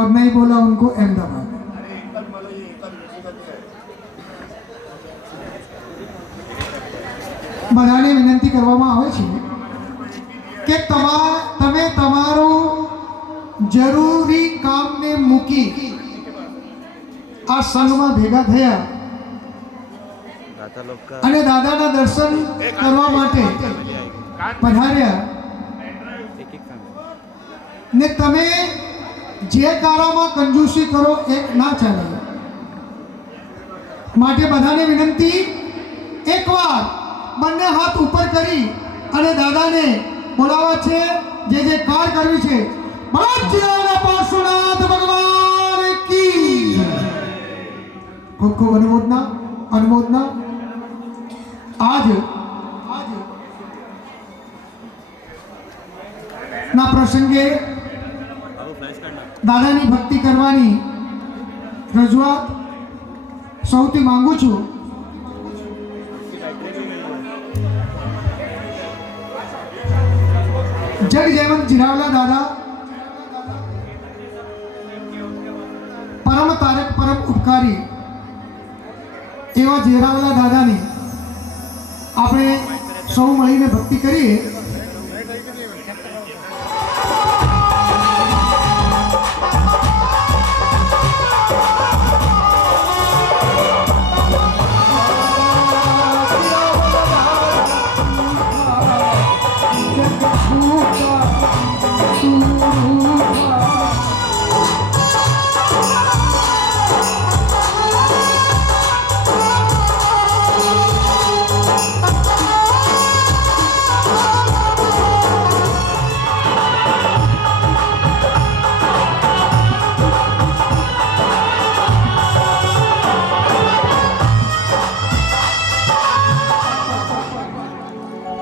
और नहीं बोला उनको अहमदाबाद। બધાને વિનંતી કરવામાં આવે છે કે તમે તમારું જરૂરી કામને મૂકી આ સંઘમાં ભેગા થયા અને દાદાના દર્શન કરવા માટે પધાર્યા ને તમે જે કારામાં કંજૂસી કરો એ ના ચાલે। માટે બધાને વિનંતી એકવાર બંને હાથ ઉપર કરી અને દાદાને બોલાવા છે, જે કાર કરવી છે। પાર્શ્વનાથ ભગવાન કી ખૂબ ખૂબ અનુમોદના। આજ ના પ્રસંગે દાદાની ભક્તિ કરવાની રજૂઆત સૌથી માંગુ છું। જગજયવંત જીરાવલા દાદા પરમ તારક પરમ ઉપકારી એવા જીરાવલા દાદાની આપણે સૌ મળીને ભક્તિ કરીએ।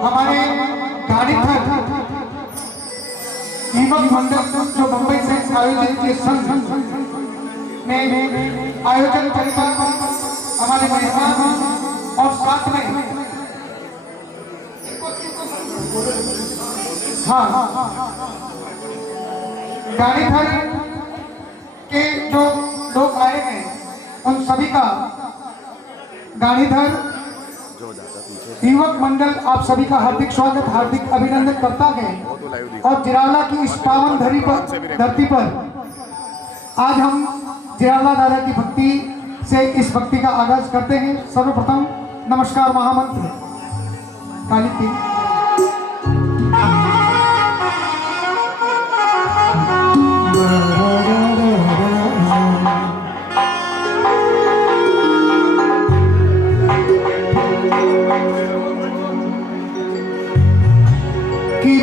हमारे गाड़ी पर युवक मंडल जो मुंबई से आयोजित के संघ में आयोजन परिवार हमारे मेहमान और साथ में हाँ गाड़ी भर के जो लोग आए हैं उन सभी का गाड़ीधर युवक मंडल आप सभी का हार्दिक स्वागत, हार्दिक अभिनंदन करता है। और जिरावला की इस पावन धरती पर आज हम जिरावला दादा की भक्ति से इस भक्ति का आगाज करते हैं। सर्वप्रथम नमस्कार महामंत्र काली की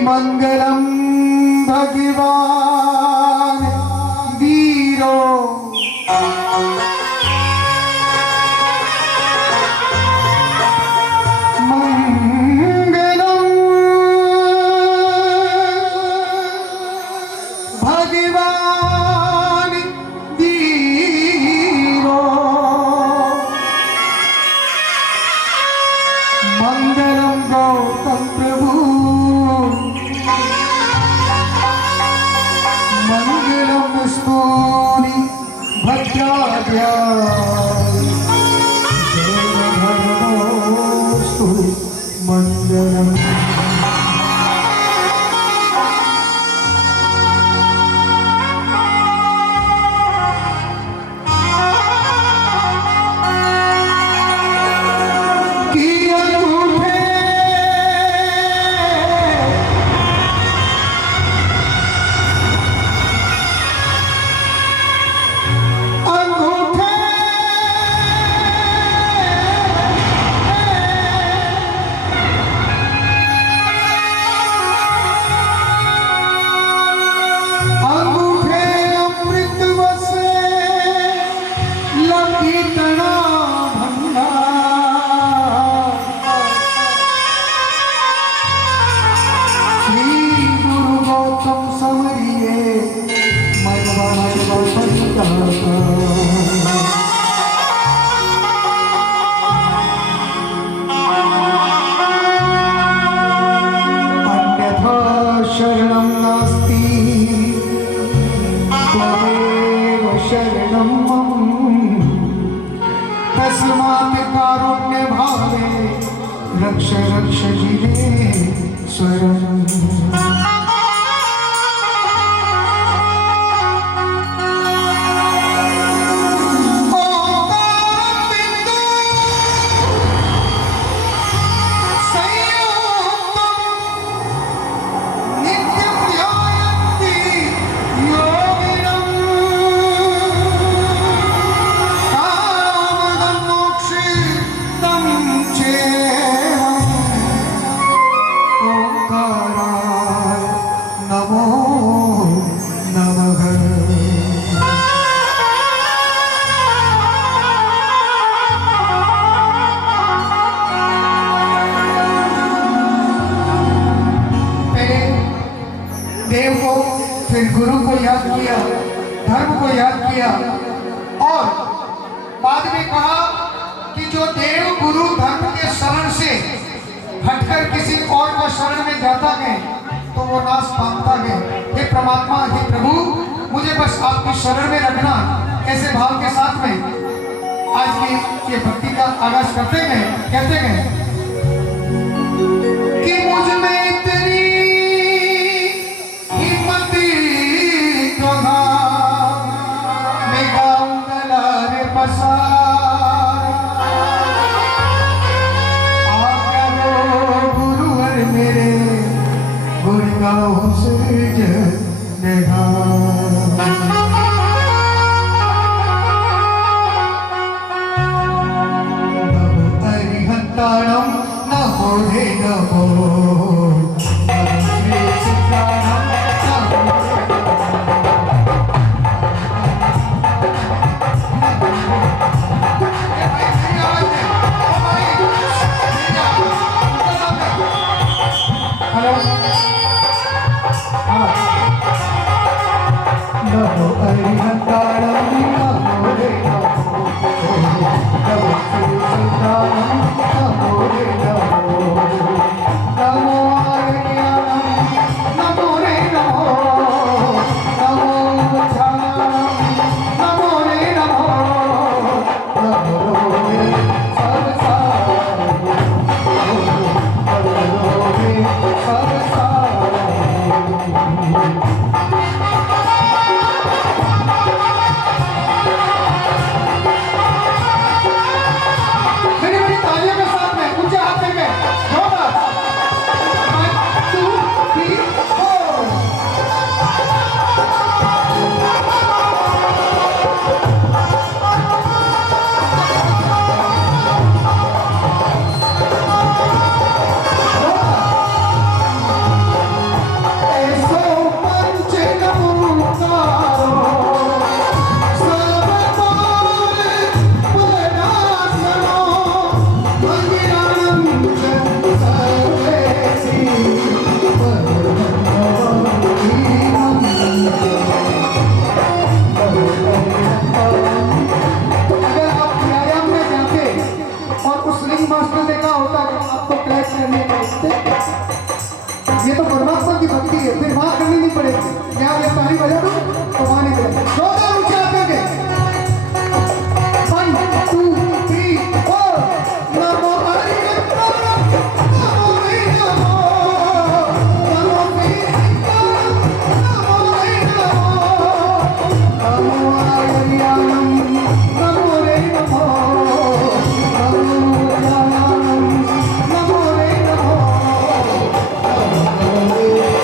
मंगलम भगवान वीरो मंगलम भगवान वीरो मंगलम गौतम प्रभु भद्राद्या मंगलम। रक्ष रक्ष जिनेश्वरम् देव को, फिर गुरु को याद किया, धर्म को याद किया और बाद में कहा कि जो देव गुरु धर्म के शरण से हटकर किसी और का शरण में जाता है तो वो नाश पाता है। हे परमात्मा, हे प्रभु, मुझे बस आपकी शरण में रखना। ऐसे भाव के साथ में आज की ये भक्ति का आगाज करते हैं। कहते हैं कि मुझ में इतनी गुरुवर मेरे गुरगांव से हरिहंताणम नमो रे नमो नमो हरिहंताणम नमो रे नमो नमो श्रीसीताराम नमो रे नमो नमो आर्याणम नमो रे नमो नमो वत्साणम नमो रे नमो नमो रे सर्वसारं नमो रे सर्वसारं। ये तो परमात्मा की भक्ति है, फिर वहां करनी नहीं पड़ेगी। यहाँ ये ताली बजा दो तो वहां नहीं करेंगे। जोरदार ऊंचा करके 1 2 3 4 नमो हरिहंताणम नमो रे नमो नमो श्रीसीताराम नमो रे नमो नमो आर्याणम नमो रे नमो नमो वत्साणम नमो रे नमो नमो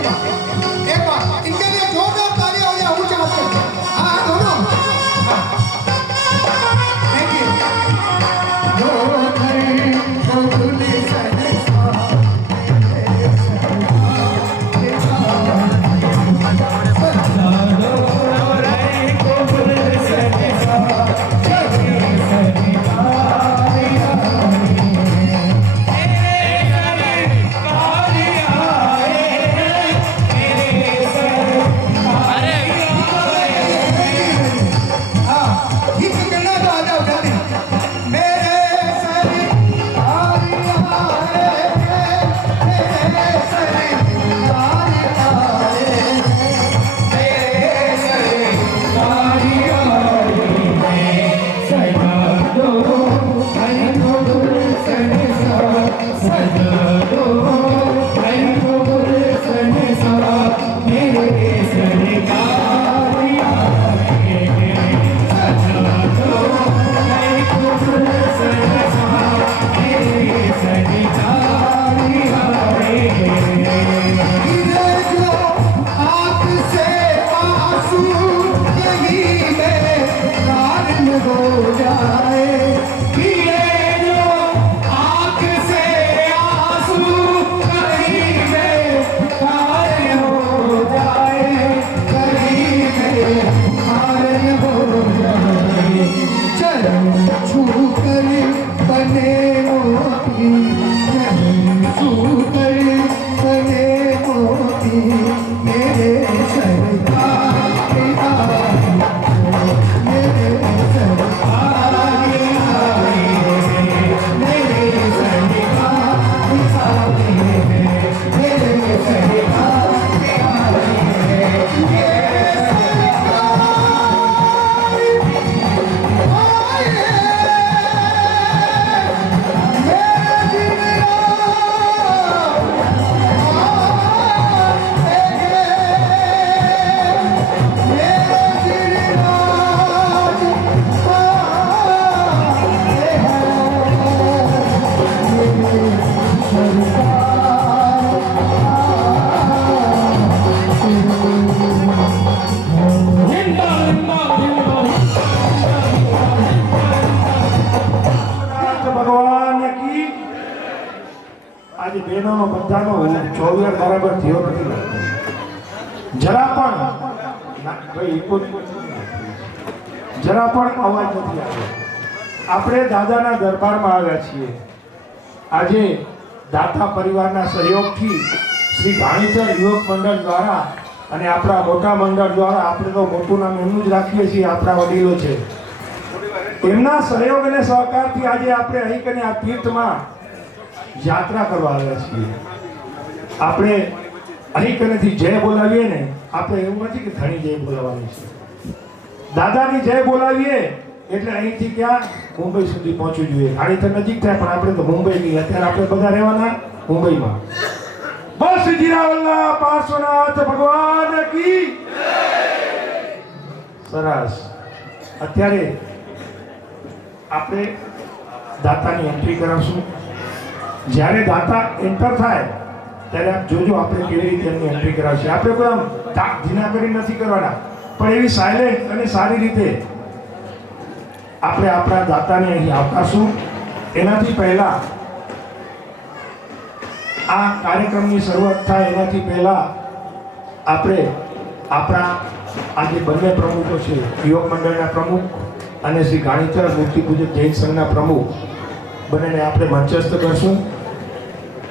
एक बार इनके लिए जोरदार ताली हो जाए ऊंचा हाथ करके हाँ दोनों थैंक यू आज बहनों बधानो ચોવીર बराबर थयो નથી जरा पण भाई जरा पण अवाज નથી આવ્યો આપણે દાદાના દરબારમાં આવ્યા છીએ આજે દાતા પરિવારના સહયોગથી શ્રી ગાણીચર યુવક મંડળ દ્વારા અને આપણા મોટા મંડળ દ્વારા આપણે તો મોટું નામ એમનું જ રાખીએ છીએ આપણા વડીલો છે એમના સહયોગ અને સહકારથી આજે આપણે અહીં કને આ તીર્થમાં यात्रा करवा આવ્યા છીએ આપણે અહીં કનેથી જય બોલાવીએ ને આપણે એવું નથી કે ધણી જય બોલાવવાની છે દાદાની જય બોલાવીએ એટલે અહીંથી ક્યાં મુંબઈ સુધી પહોંચવું જોઈએ ગાડી તો નજીક થાય પણ આપણે તો મુંબઈ ની અત્યારે આપણે બધા રહેવાના મુંબઈમાં બસ જીરાવલ્લા પાર્શ્વનાથ ભગવાન કી સરસ અત્યારે આપણે દાતાની એન્ટ્રી કરાવશું જ્યારે દાતા એન્ટર થાય ત્યારે આપ જોજો આપણે કેવી રીતે એમની એન્ટ્રી કરાવશે આપણે કોઈ આમ ધાક ધીના કરી નથી કરવાના પણ એવી સાયલેન્ટ અને સારી રીતે આપણે આપણા દાતાને અહીં આવકારશું એનાથી પહેલા આ કાર્યક્રમની શરૂઆત થાય એનાથી પહેલા આપણે આપણા આજે બંને પ્રમુખો છે યુવક મંડળના પ્રમુખ અને શ્રી ગાણીચર મૂર્તિ પૂજક જૈન સંઘના પ્રમુખ બંનેને આપણે મંચસ્થ કરશું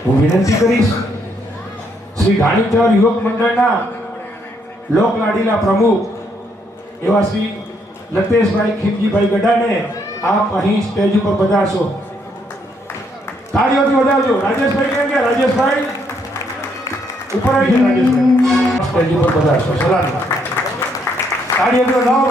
હું વિનંતી કરીશ શ્રી ગાણીચર યુવક મંડળના લોકલાડીલા પ્રમુખ એવા શ્રી લતેશભાઈ ખીમજીભાઈ ગડાને આપ અહીં સ્ટેજ ઉપર પધારશો તાળીઓથી વધાવજો રાજેશભાઈ કેમ ગયા રાજેશભાઈ ઉપર આવી ગયા રાજેશભાઈ સ્ટેજ ઉપર પધારશો સલામ તાળીઓથી વધાવો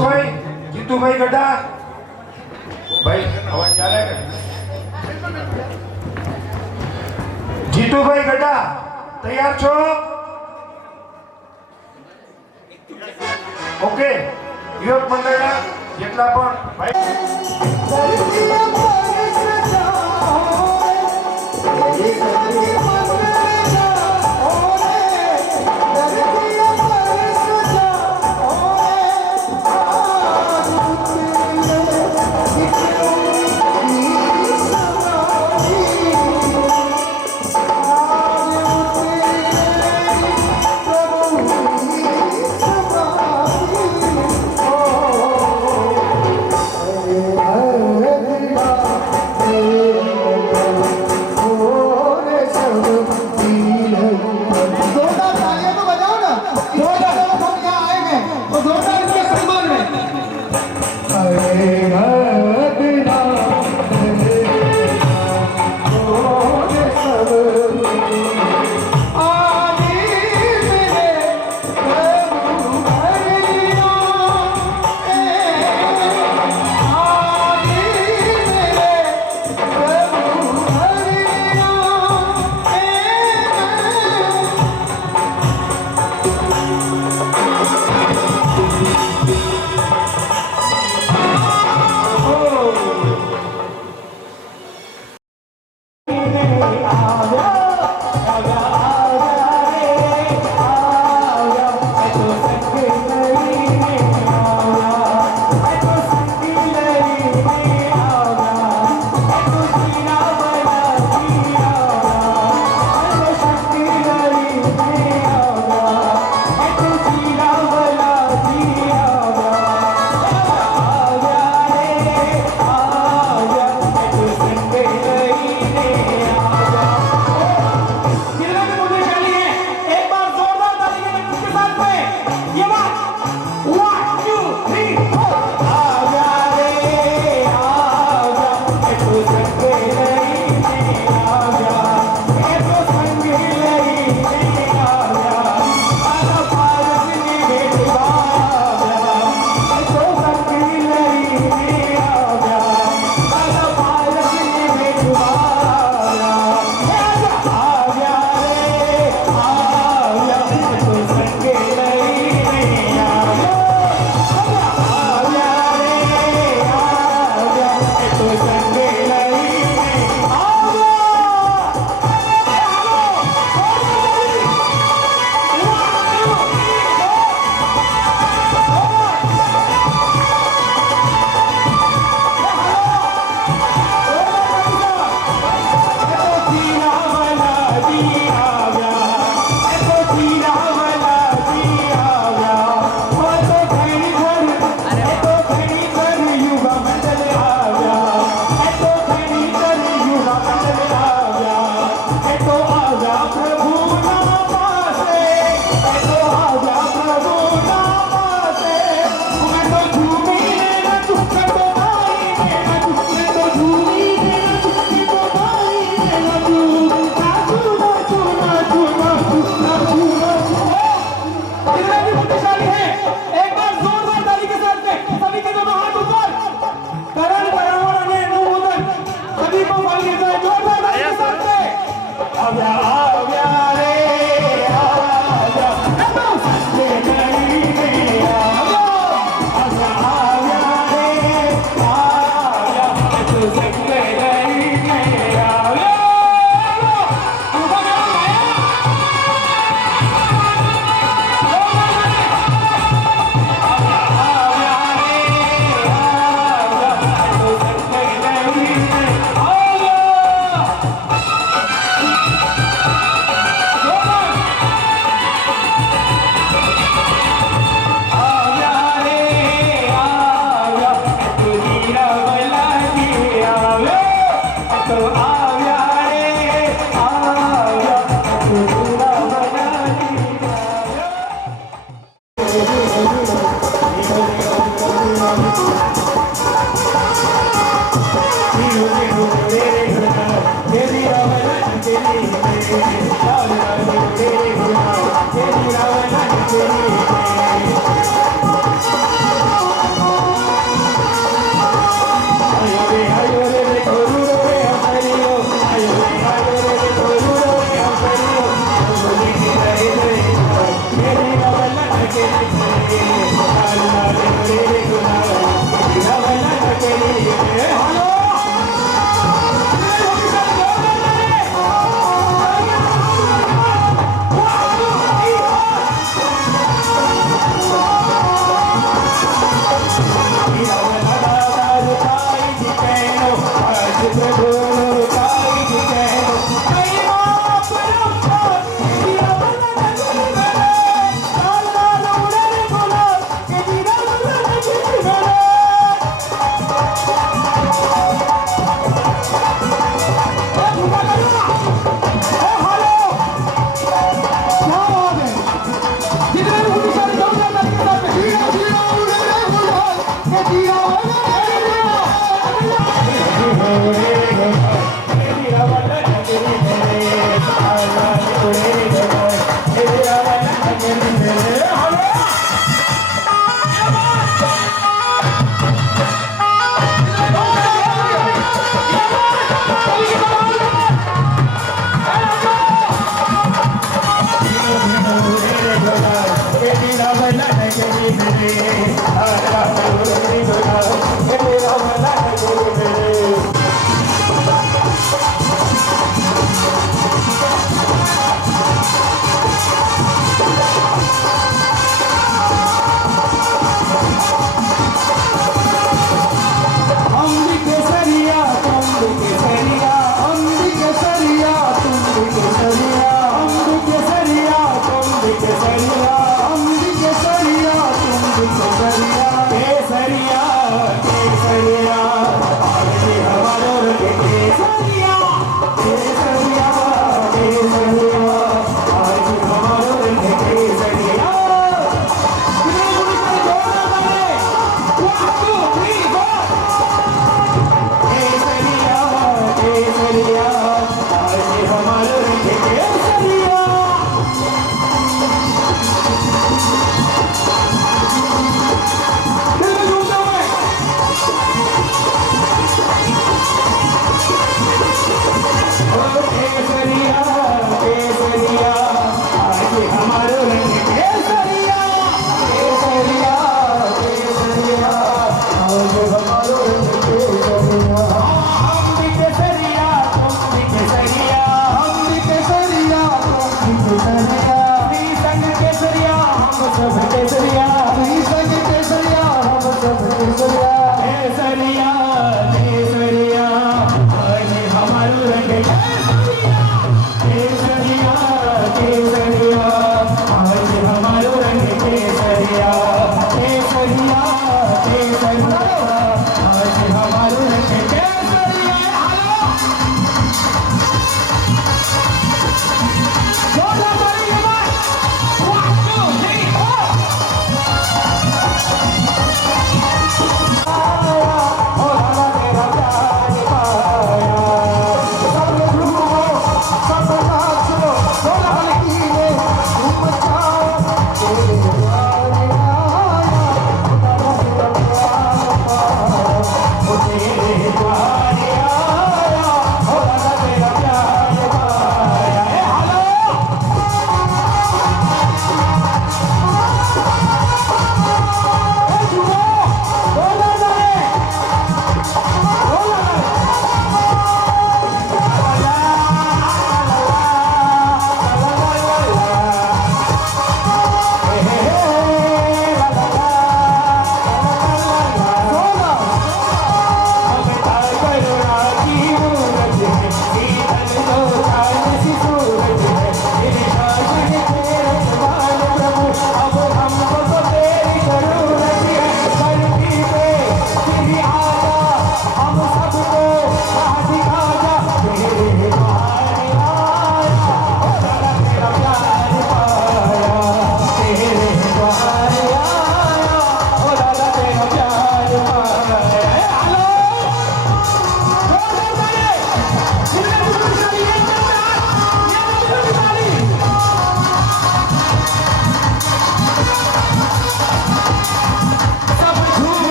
ભાઈ જીતુભાઈ ગડા ભાઈ અવાજ ચાલે ને? જીતુભાઈ ગડા તૈયાર છો? ઓકે, યુવક મંડળના જેટલા પણ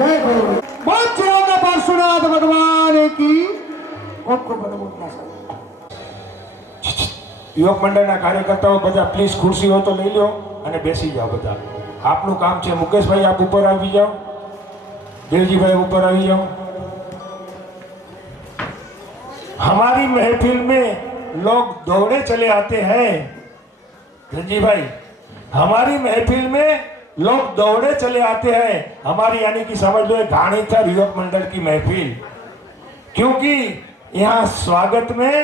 जय गुरु बोल चिराग पार्श्वनाथ भगवान की खूब खूब अनुमोदना सर। યુવક મંડળના કાર્યકર્તાઓ બધા પ્લીઝ ખુરશી હોય તો લઈ લો અને બેસી જાઓ બધા. આપનું કામ છે. મુકેશભાઈ આપ ઉપર આવી જાઓ, દેવજીભાઈ ऊपर આવી जाओ. हमारी महफिल में लोग दौड़े चले आते हैं रंजी भाई, हमारी महफिल में लोग दौड़े चले आते हैं. हमारी यानी कि समझ लो घाणीथर युवक मंडल की महफिल, क्योंकि यहाँ स्वागत में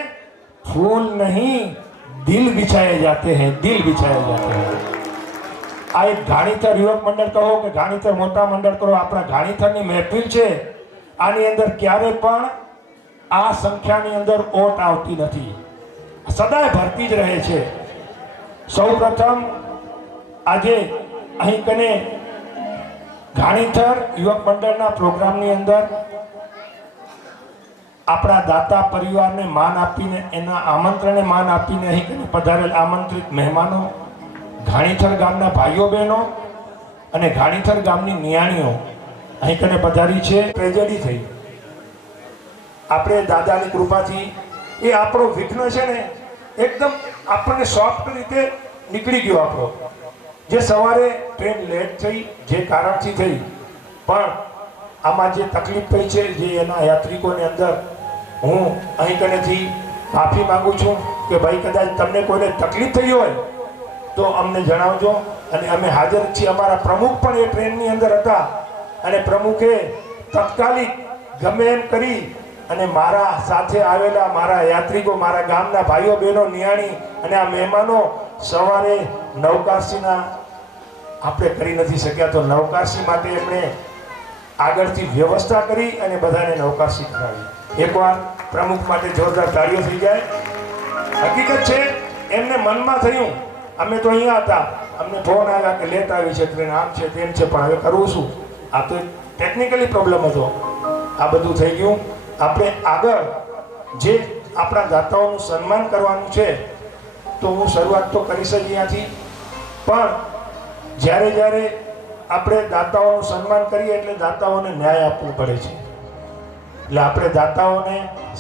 फूल नहीं दिल बिछाए जाते हैं, दिल बिछाए जाते हैं. આ એક ઘાણીથર યુવક મંડળ કહો કે ઘાણીથર મોટા મંડળ કરો, આપણા ઘાણીથરની મહેફિલ છે. આની અંદર ક્યારે પણ આ સંખ્યાની અંદર ઓટ આવતી નથી, સદાય ભરતી જ રહે છે. સૌ પ્રથમ આજે અહીં કને ઘાણીથર યુવક મંડળના પ્રોગ્રામની અંદર આપણા દાતા પરિવારને માન આપીને, એના આમંત્રણને માન આપીને અહીં કને પધારેલ આમંત્રિત મહેમાનો, ઘાણીથર ગામના ભાઈઓ બહેનો અને ઘાણીથર ગામની નિયાણીઓ અહીં કને પધારી છે. ટ્રેજેડી થઈ, આપણે દાદાની કૃપાથી એ આપણો વિઘ્ન છે ને એકદમ આપણને સોફ્ટ રીતે નીકળી ગયો. આપણો જે સવારે ટ્રેન લેટ થઈ જે કારણથી થઈ, પણ આમાં જે તકલીફ થઈ છે જે એના યાત્રિકોની અંદર, હું અહીં કનેથી માફી માંગુ છું કે ભાઈ કદાચ તમને કોઈને તકલીફ થઈ હોય તો અમને જણાવજો. અને અમે હાજર છીએ. અમારા પ્રમુખ પણ એ ટ્રેનની અંદર હતા અને પ્રમુખે તત્કાલિક ગમે એમ કરી અને મારા સાથે આવેલા મારા યાત્રિકો, મારા ગામના ભાઈઓ બહેનો, નિયાણી અને આ મહેમાનો સવારે નવકારસીના આપણે કરી નથી શક્યા, તો નવકારસી માટે એમણે આગળથી વ્યવસ્થા કરી અને બધાને નવકારસી કરાવી. એકવાર પ્રમુખ માટે જોરદાર તાળીઓ થઈ જાય. હકીકત છે એમને મનમાં થયું અમે તો અહીંયા હતા, અમને ફોન આવ્યા કે લેટ આવી છે ટ્રેન, આમ છે તેમ છે, પણ હવે કરવું શું? આ તો ટેકનિકલી પ્રોબ્લેમ હતો. આ બધું થઈ ગયું. આપણે આગળ જે આપણા દાતાઓનું સન્માન કરવાનું છે, તો હું શરૂઆત તો કરીશ જ અહીંયાથી, પણ જ્યારે જ્યારે આપણે દાતાઓનું સન્માન કરીએ એટલે દાતાઓને ન્યાય આપવો પડે છે. એટલે આપણે દાતાઓને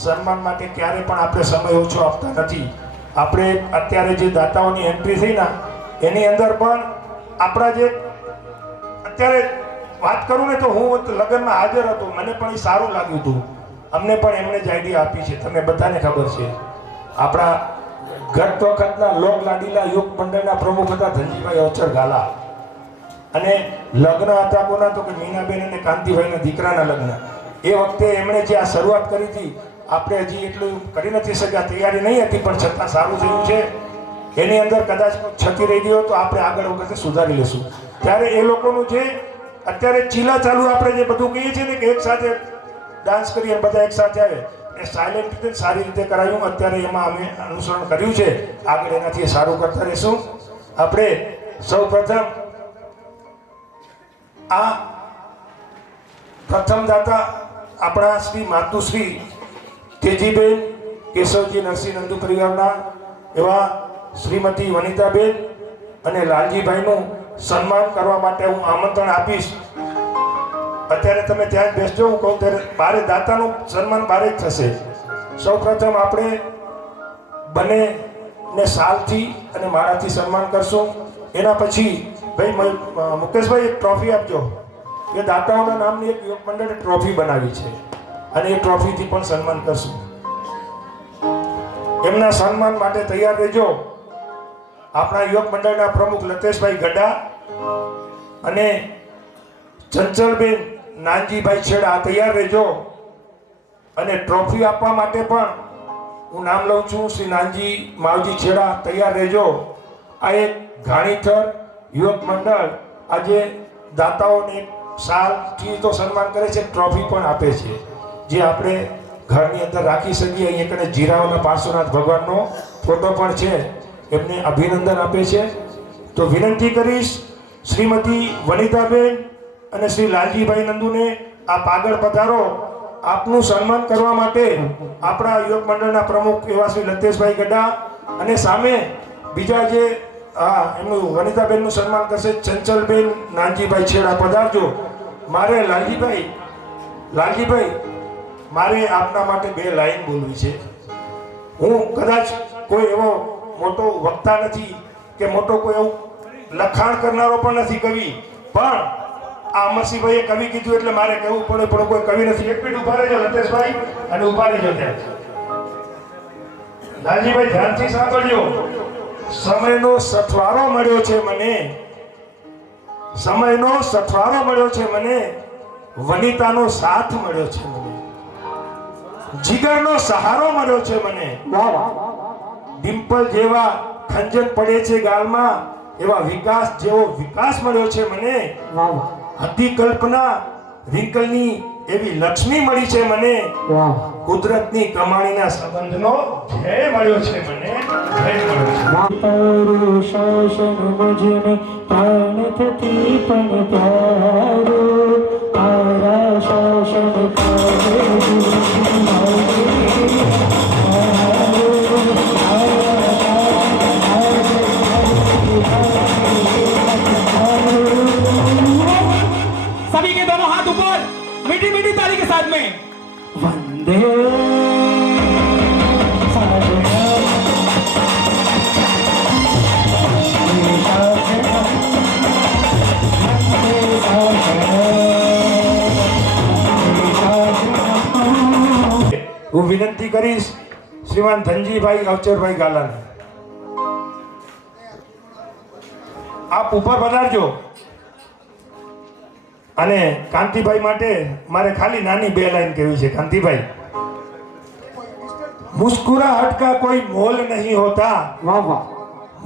સન્માન માટે ક્યારે પણ આપણે સમય ઓછો આપતા નથી. આપણે અત્યારે જે દાતાઓની એન્ટ્રી થઈ ના એની અંદર પણ આપણા જે અત્યારે વાત કરું ને તો હું લગ્નમાં હાજર હતો, મને પણ એ સારું લાગ્યું હતું. અમને પણ એમણે જ આઈડિયા આપી છે, તમને બધાને ખબર છે. આપણા ગત વખતના લોક લાડીલા યુવક મંડળના પ્રમુખ હતા ધનજીભાઈ ઓચર ગાલા, અને લગ્ન હતા કોના તો કે મીનાબેન અને કાંતિભાઈના દીકરાના લગ્ન. એ વખતે એમણે જે આ શરૂઆત કરી હતી, આપણે હજી એટલું કરી નથી શક્યા, તૈયારી નહીં હતી, પણ છતાં સારું થયું છે. એની અંદર કદાચ છતી રહી ગયો તો આપણે આગળ વખતે સુધારી લેશું. ત્યારે એ લોકોનું જે અત્યારે ચીલા ચાલુ આપણે જે બધું કહીએ છીએ ને કે એક સાથે ડાન્સ કરીએ બધા એક સાથે આવે, એ સાયલેન્ટ રીતે સારી રીતે કરાયું. અત્યારે એમાં અમે અનુસરણ કર્યું છે, આગળ એનાથી સારું કરતા રહીશું. આપણે સૌ પ્રથમ આ પ્રથમ દાતા આપણા શ્રી માતુશ્રી તેજીબેન કેશવજી નરસિંહ નંદુ પરિવારના એવા શ્રીમતી વનિતાબેન અને લાલજીભાઈનું સન્માન કરવા માટે હું આમંત્રણ આપીશ. અત્યારે તમે ત્યાં જ બેસજો, હું કહું ત્યારે બારે દાતાનું સન્માન બારે જ થશે. સૌ પ્રથમ આપણે બંનેને શાલથી અને માળાથી સન્માન કરશું. એના પછી ભાઈ મુકેશભાઈ એક ટ્રોફી આપજો. એ દાતાઓના નામની એક યુવક મંડળે ટ્રોફી બનાવી છે અને એ ટ્રોફીથી પણ સન્માન કરશું. એમના સન્માન માટે તૈયાર રહેજો. આપણા યુવક મંડળના પ્રમુખ લતેશભાઈ ગડા અને ચંચલબેન નાનજીભાઈ છેડા તૈયાર રહેજો. અને ટ્રોફી આપવા માટે પણ હું નામ લઉં છું, શ્રી નાનજી માવજી છેડા તૈયાર રહેજો. આ એક ઘાણીથર યુવક મંડળ આજે દાતાઓને શાલથી તો સન્માન કરે છે, ટ્રોફી પણ આપે છે, જે આપણે ઘરની અંદર રાખી શકીએ. અહીંયા કને જીરાવના પાર્શ્વનાથ ભગવાનનો ફોટો પણ છે, એમને અભિનંદન આપે છે. તો વિનંતી કરીશ શ્રીમતી વનિતાબેન અને શ્રી લાલજીભાઈ નંદુને આપ આગળ પધારો. આપનું સન્માન કરવા માટે આપણા યુવક મંડળના પ્રમુખ એવા શ્રી લતેશભાઈ ગડા અને સામે બીજા જે એમનું વનિતાબેનનું સન્માન કરશે ચંચલબેન નાનજીભાઈ છેડા પધારજો. મારે લાલજીભાઈ મારે આપના માટે 2 લાઈન બોલવી છે. હું કદાચ કોઈ એવો મોટો વક્તા નથી કે મોટો કોઈ એવું લખાણ કરનારો પણ નથી કવિ, પણ આ અમરસિંહભાઈએ કવિ કીધું એટલે મારે કહેવું પડે, પણ કોઈ કવિ નથી. એક મિનિટ ઉભા રહેજો લતેશભાઈ, અને ઉભા રહેજો ત્યાં. લાલજીભાઈ ધ્યાનથી સાંભળજો. સમયનો સથવારો મળ્યો છે મને, સમયનો સથવારો મળ્યો છે મને, વનિતાનો સાથ મળ્યો છે મને, જીગરનો સહારો મળ્યો છે મને. ડિમ્પલ જેવા ખંજન પડે છે ગાલમાં, એવા વિકાસ જેવો વિકાસ મળ્યો છે મને. હતી કલ્પના રિંકલની એવી લક્ષ્મી મળી છે મને. કુદરતની કમાણીના સંબંધનો જય મળ્યો છે મને, જય મળ્યો છે. તારું શાસન મુજને પ્રાણ થતી પણ પ્યારું, તારા શાસન सभी के दोनों हाथ ऊपर, मीठी मीठी ताली के साथ में वंदे હું વિનંતી કરીશ શ્રીમાન ધનજીભાઈ અવચરભાઈ ગાલાને, આપ ઉપર પધારજો. અને કાંતિભાઈ માટે મારે ખાલી નાની 2 લાઈન કહેવી છે. કાંતિભાઈ, मुस्कुराहट का कोई मोल नहीं होता,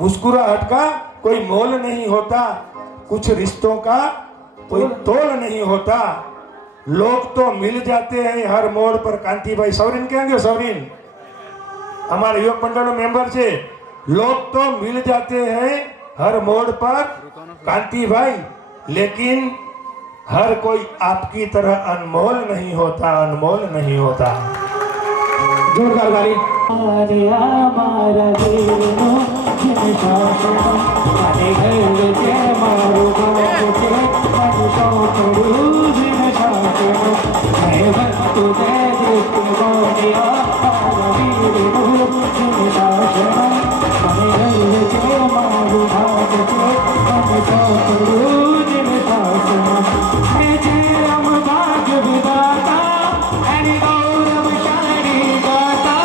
मुस्कुराहट का कोई मोल नहीं होता, कुछ रिश्तों का कोई तोल नहीं होता, लोग तो मिल जाते हैं हर मोड़ पर. कांतिभाई सौरीन कहेंगे, सौरीन हमारे युवक मंडल मेंबर છે. लोग तो मिल जाते हैं हर मोड़ पर कांतिभाई, लेकिन हर कोई आपकी तरह अनमोल नहीं होता, अनमोल नहीं होता. जोरदार ताली. मारा देवनो जिन शासन मारे घर के मारो बाप के मनुष्य करू जिन शासन मैं भक्त दे देख बोलिया मारा देवनो जिन शासन मारे घर के मारो बाप के मनुष्य करू जिन शासन मैं जयम भाग्य विदाता आणि गौरव शानी गाता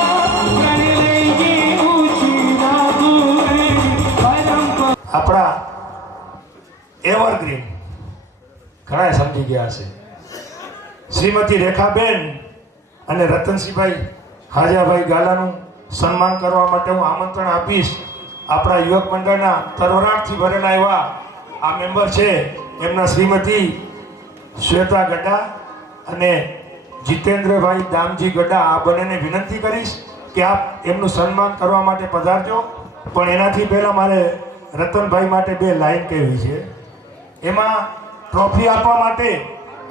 कर लेगी ऊंची नादुरे परम આપણા એવરગ્રીન ઘણા સમજી ગયા છે. શ્રીમતી રેખાબેન અને રતનસિંહભાઈ હાજાભાઈ ગાલાનું સન્માન કરવા માટે હું આમંત્રણ આપીશ. આપણા યુવક મંડળના તરવરાટથી ભરેલા એવા આ મેમ્બર છે, એમના શ્રીમતી શ્વેતા ગડા અને જીતેન્દ્રભાઈ દામજી ગડા, આ બંનેને વિનંતી કરીશ કે આપ એમનું સન્માન કરવા માટે પધારજો. પણ એનાથી પહેલાં મારે રતનભાઈ માટે 2 લાઈન કહેવી છે. એમાં ટ્રોફી આપવા માટે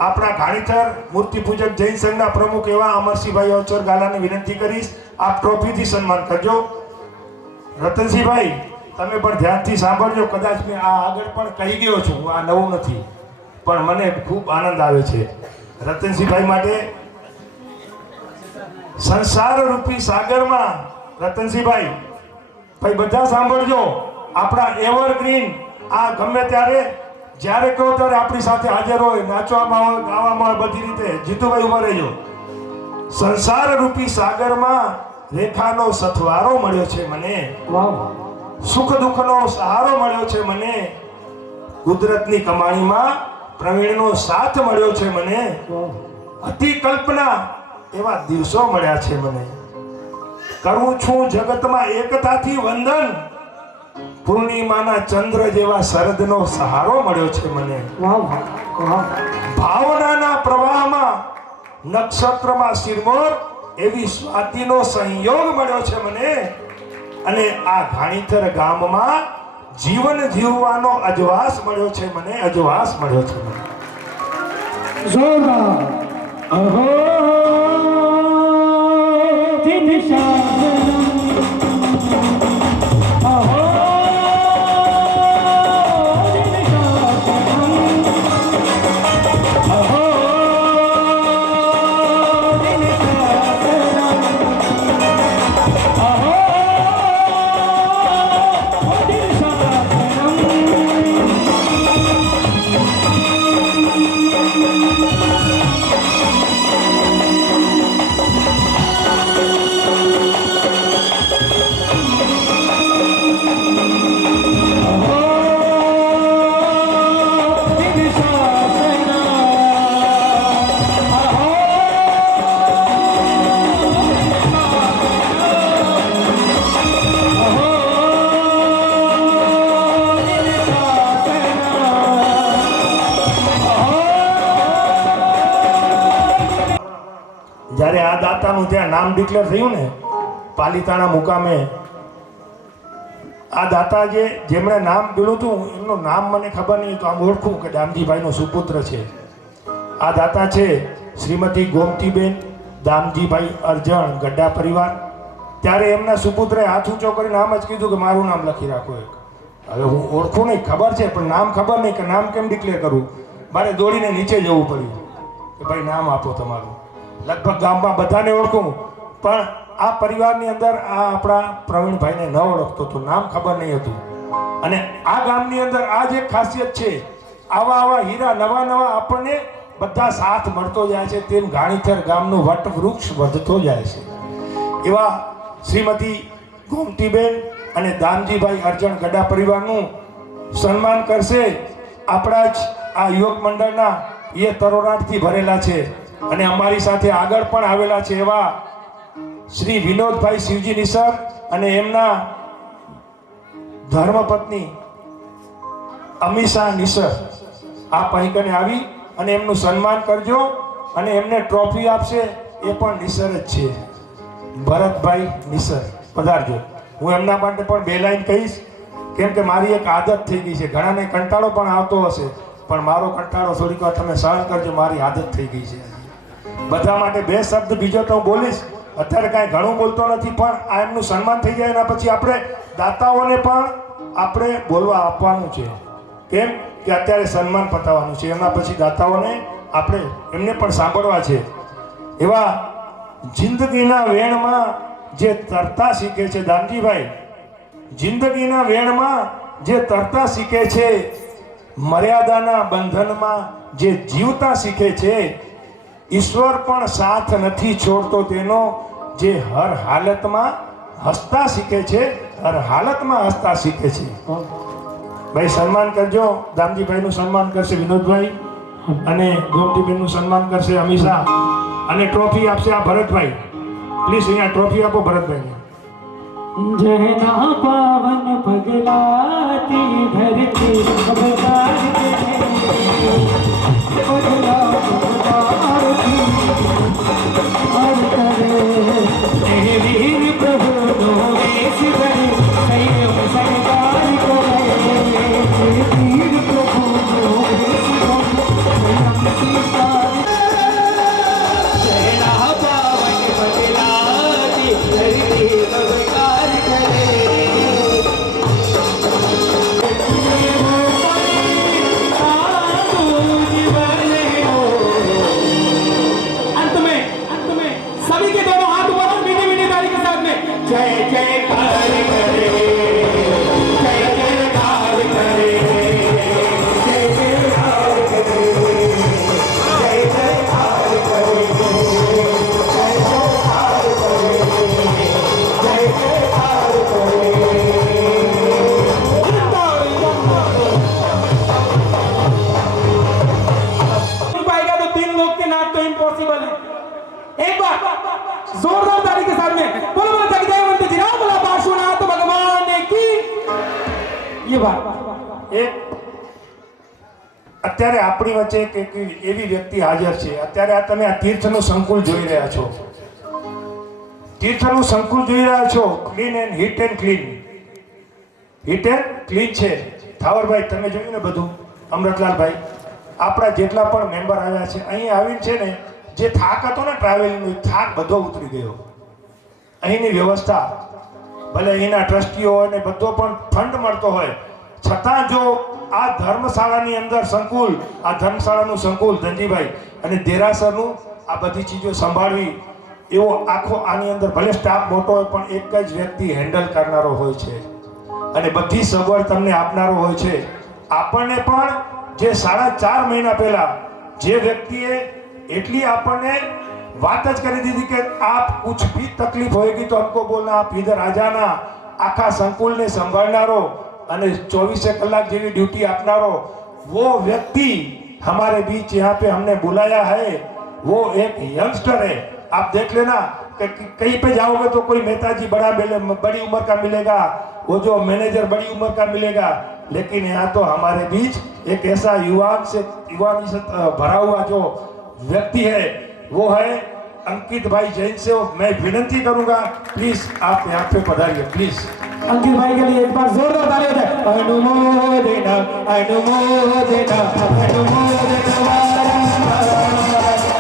આપણા ગાણીચર મૂર્તિ પૂજક જૈન સંઘના પ્રમુખ એવા અમરસિંહભાઈ અવચર ગાલાને વિનંતી કરીશ, આપ ટ્રોફીથી સન્માન કરજો. રતનસિંહભાઈ તમે પણ ધ્યાનથી સાંભળજો. કદાચ મેં આ આગળ પણ કહી ગયો છું, આ નવું નથી, પણ મને ખૂબ આનંદ આવે છે. રતનસિંહભાઈ માટે સંસાર રૂપી સાગરમાં, રતનસિંહભાઈ ભાઈ બધા સાંભળજો, આપણા એવરગ્રીન આ ગમે ત્યારે જ્યારે કહો ત્યારે આપણી સાથે હાજર હોય, નાચવામાં હોય, ગાવામાં હોય, બધી રીતે. જીતુભાઈ ઉભા રહેજો. સંસાર રૂપી સાગરમાં રેખાનો સથવારો મળ્યો છે મને, સુખ દુઃખનો સહારો મળ્યો છે મને, કુદરતની કમાણીમાં પ્રવીણનો સાથ મળ્યો છે મને, અતિ કલ્પના એવા દિવસો મળ્યા છે મને. કરું છું જગતમાં એકતાથી વંદન, પૂર્ણિમાના ચંદ્ર જેવા શરદનો સહારો મળ્યો છે મને. ભાવનાના પ્રવાહમાં નક્ષત્રમાં શિરમોર એવી સ્વાતિનો સંયોગ મળ્યો છે મને. અને આ ઘાણીથર ગામમાં જીવન જીવવાનો અજવાસ મળ્યો છે મને, અજવાસ મળ્યો છે મને. जोरा अहो दिन शासन अहो दिन शासन જ્યારે આ દાતાનું ત્યાં નામ ડિક્લેર થયું ને પાલિતાણા મુકામે, આ દાતા જેમણે નામ પીડ્યું હતું એમનું નામ મને ખબર નહીં, તો આમ ઓળખું કે દામજીભાઈનો સુપુત્ર છે. આ દાતા છે શ્રીમતી ગોમતીબેન દામજીભાઈ અરજણ ગઢા પરિવાર. ત્યારે એમના સુપુત્રે હાથ ઊંચો કરીને આમ જ કીધું કે મારું નામ લખી રાખો એક. હવે હું ઓળખું નહીં, ખબર છે પણ નામ ખબર નહીં કે નામ કેમ ડિક્લેર કરવું. મારે દોડીને નીચે જવું પડ્યું કે ભાઈ નામ આપો તમારું. લગભગ ગામમાં બધાને ઓળખું, પણ આ પરિવારની અંદર આ આપણા પ્રવીણભાઈને ન ઓળખતો તો નામ ખબર નહીં હતું. અને આ ગામની અંદર આ જ એક ખાસિયત છે, આવા હીરા નવા આપણને બધા સાથ મળતો જાય છે, તેમ ઘાણીથર ગામનું વટવૃક્ષ વધતો જાય છે. એવા શ્રીમતી ગોમતીબેન અને દામજીભાઈ અરજણ ગઢા પરિવારનું સન્માન કરશે આપણા જ આ યુવક મંડળના એ તરોરાટથી ભરેલા છે. અને અમારી સાથે આગળ પણ આવેલા છે એવા શ્રી વિનોદભાઈ શિવજી નિસર અને એમના ધર્મપત્ની અમીષા નિસર. આ પૈકને આવી અને એમનું સન્માન કરજો. અને એમને ટ્રોફી આપશે એ પણ નિસર જ છે, ભરતભાઈ નિસર. પધારજો. હું એમના માટે પણ બે લાઈન કહીશ, કેમ કે મારી એક આદત થઈ ગઈ છે. ઘણાને કંટાળો પણ આવતો હશે, પણ મારો કંટાળો થોડીક વાર તમે સહન કરજો, મારી આદત થઈ ગઈ છે. બધા માટે બે શબ્દ બીજો તો હું બોલીશ, અત્યારે કાંઈ ઘણું બોલતો નથી, પણ આ એમનું સન્માન થઈ જાય એના પછી આપણે દાતાઓને પણ આપણે બોલવા આપવાનું છે. કેમ કે અત્યારે સન્માન પતાવવાનું છે, એના પછી દાતાઓને આપણે એમને પણ સાંભળવા છે. એવા જિંદગીના વેણમાં જે તરતા શીખે છે દામજીભાઈ, જિંદગીના વેણમાં જે તરતા શીખે છે, મર્યાદાના બંધનમાં જે જીવતા શીખે છે, ઈશ્વર પણ સાથ નથી છોડતો તેનો, જે હર હાલતમાં હસતા શીખે છે, હર હાલતમાં હસતા શીખે છે. ભાઈ સન્માન કરજો. દામજીભાઈનું સન્માન કરશે વિનોદભાઈ, અને ગોમતીબેનનું સન્માન કરશે અમીષા, અને ટ્રોફી આપશે આ ભરતભાઈ. પ્લીઝ અહીંયા ટ્રોફી આપો ભરતભાઈને. जहना पावन पगलाती धरती अब तारती पगला पगलाती और करे हे वीर प्रभु नोवेश करे संयम सरकार करे वीर प्रभु नोवेश करे संयम सरकार जहना पावन पगलाती धरती अब जोरदार ताली के साथ में बोलो बोलो जगदेवंत जी राम बोला पार्श्वनाथ भगवान की ये बात એક અત્યારે આપણી વચ્ચે એક એવી વ્યક્તિ હાજર છે. અત્યારે આ તમે આ તીર્થનું સંકુલ જોઈ રહ્યા છો, તીર્થનું સંકુલ જોઈ રહ્યા છો. Clean and hit and clean, hit and clean છે. ઠાવરભાઈ તમે જોયું ને બધું, અમૃતલાલભાઈ, આપણા જેટલા પણ મેમ્બર આવ્યા છે અહીં આવીને છે ને, જે થાક હતો ને ટ્રાવેલિંગનો, થાક બધો ઉતરી ગયો. અહીંની વ્યવસ્થા, ભલે અહીંના ટ્રસ્ટીઓ અને બધો પણ ફંડ મળતો હોય, છતાં જો આ ધર્મશાળાની અંદર સંકુલ, આ ધર્મશાળાનું સંકુલ ધનજીભાઈ અને દેરાસરનું આ બધી ચીજો સંભાળવી, એવો આખો આની અંદર ભલે સ્ટાફ મોટો હોય પણ એક જ વ્યક્તિ હેન્ડલ કરનારો હોય છે અને બધી સગવડ તમને આપનારો હોય છે. આપણને પણ જે 4.5 મહિના પહેલા જે વ્યક્તિએ એટલી આપણને વાત જ કરી દીધી કે આપ कुछ भी तकलीफ होएगी तो हमको बोलना, आप इधर आ जाना. આખા સંકુલને સંભાળનારો અને 24 કલાક જેવી ડ્यूटी આપનારો वो व्यक्ति हमारे बीच यहाँ पे हमने बुलाया है. वो एक यंगस्टर है. आप देख लेना कि कहीं पे जाओगे तो कोई नेताजी बड़ी उम्र का मिलेगा, वो जो मैनेजर बड़ी उम्र का मिलेगा, लेकिन यहाँ तो हमारे बीच एक ऐसा युवानी से भरा हुआ जो व्यक्ति है वो है अंकित भाई जैन से मैं विनती करूंगा, प्लीज आप यहाँ पे पधारिए प्लीज। अंकित भाई के लिए एक बार जोरदार ताली हो जाए। अनुमोदना अनुमोदना अनुमोदना बारंबार,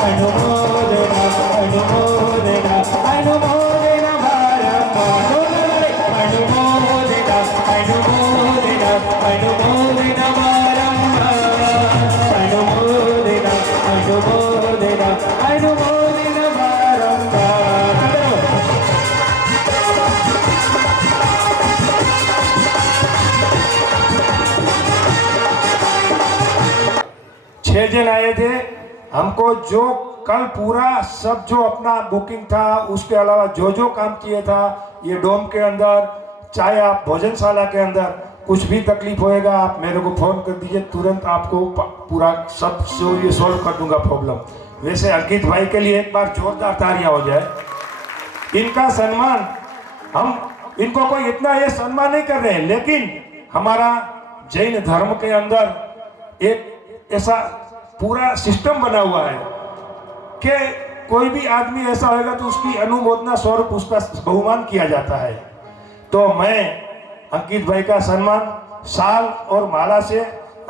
अनुमोदना अनुमोदना अनुमोदना बारंबार, अनुमोदना अनुमोदना अनुमोदना बारंबार, अनुमोदना अनुमोदना अनुमोदना बारंबार। 6 जन आए थे। हमको जो कल पूरा सब जो अपना बुकिंग था, उसके अलावा जो जो काम किए था, ये डोम के अंदर चाहे आप भोजनशाला के अंदर कुछ भी तकलीफ होएगा आप मेरे को फोन कर दीजिए, तुरंत आपको पूरा सब ये सॉल्व कर दूंगा प्रॉब्लम। वैसे अंकित भाई के लिए एक बार जोरदार तालियां हो जाए। इनका सम्मान, हम इनको कोई इतना ये सम्मान नहीं कर रहे हैं, लेकिन हमारा जैन धर्म के अंदर एक ऐसा पूरा सिस्टम बना हुआ है कि कोई भी आदमी ऐसा होगा तो उसकी अनुमोदना स्वरूप उसका बहुमान किया जाता है। तो मैं अंकित भाई का सम्मान शाल और माला से,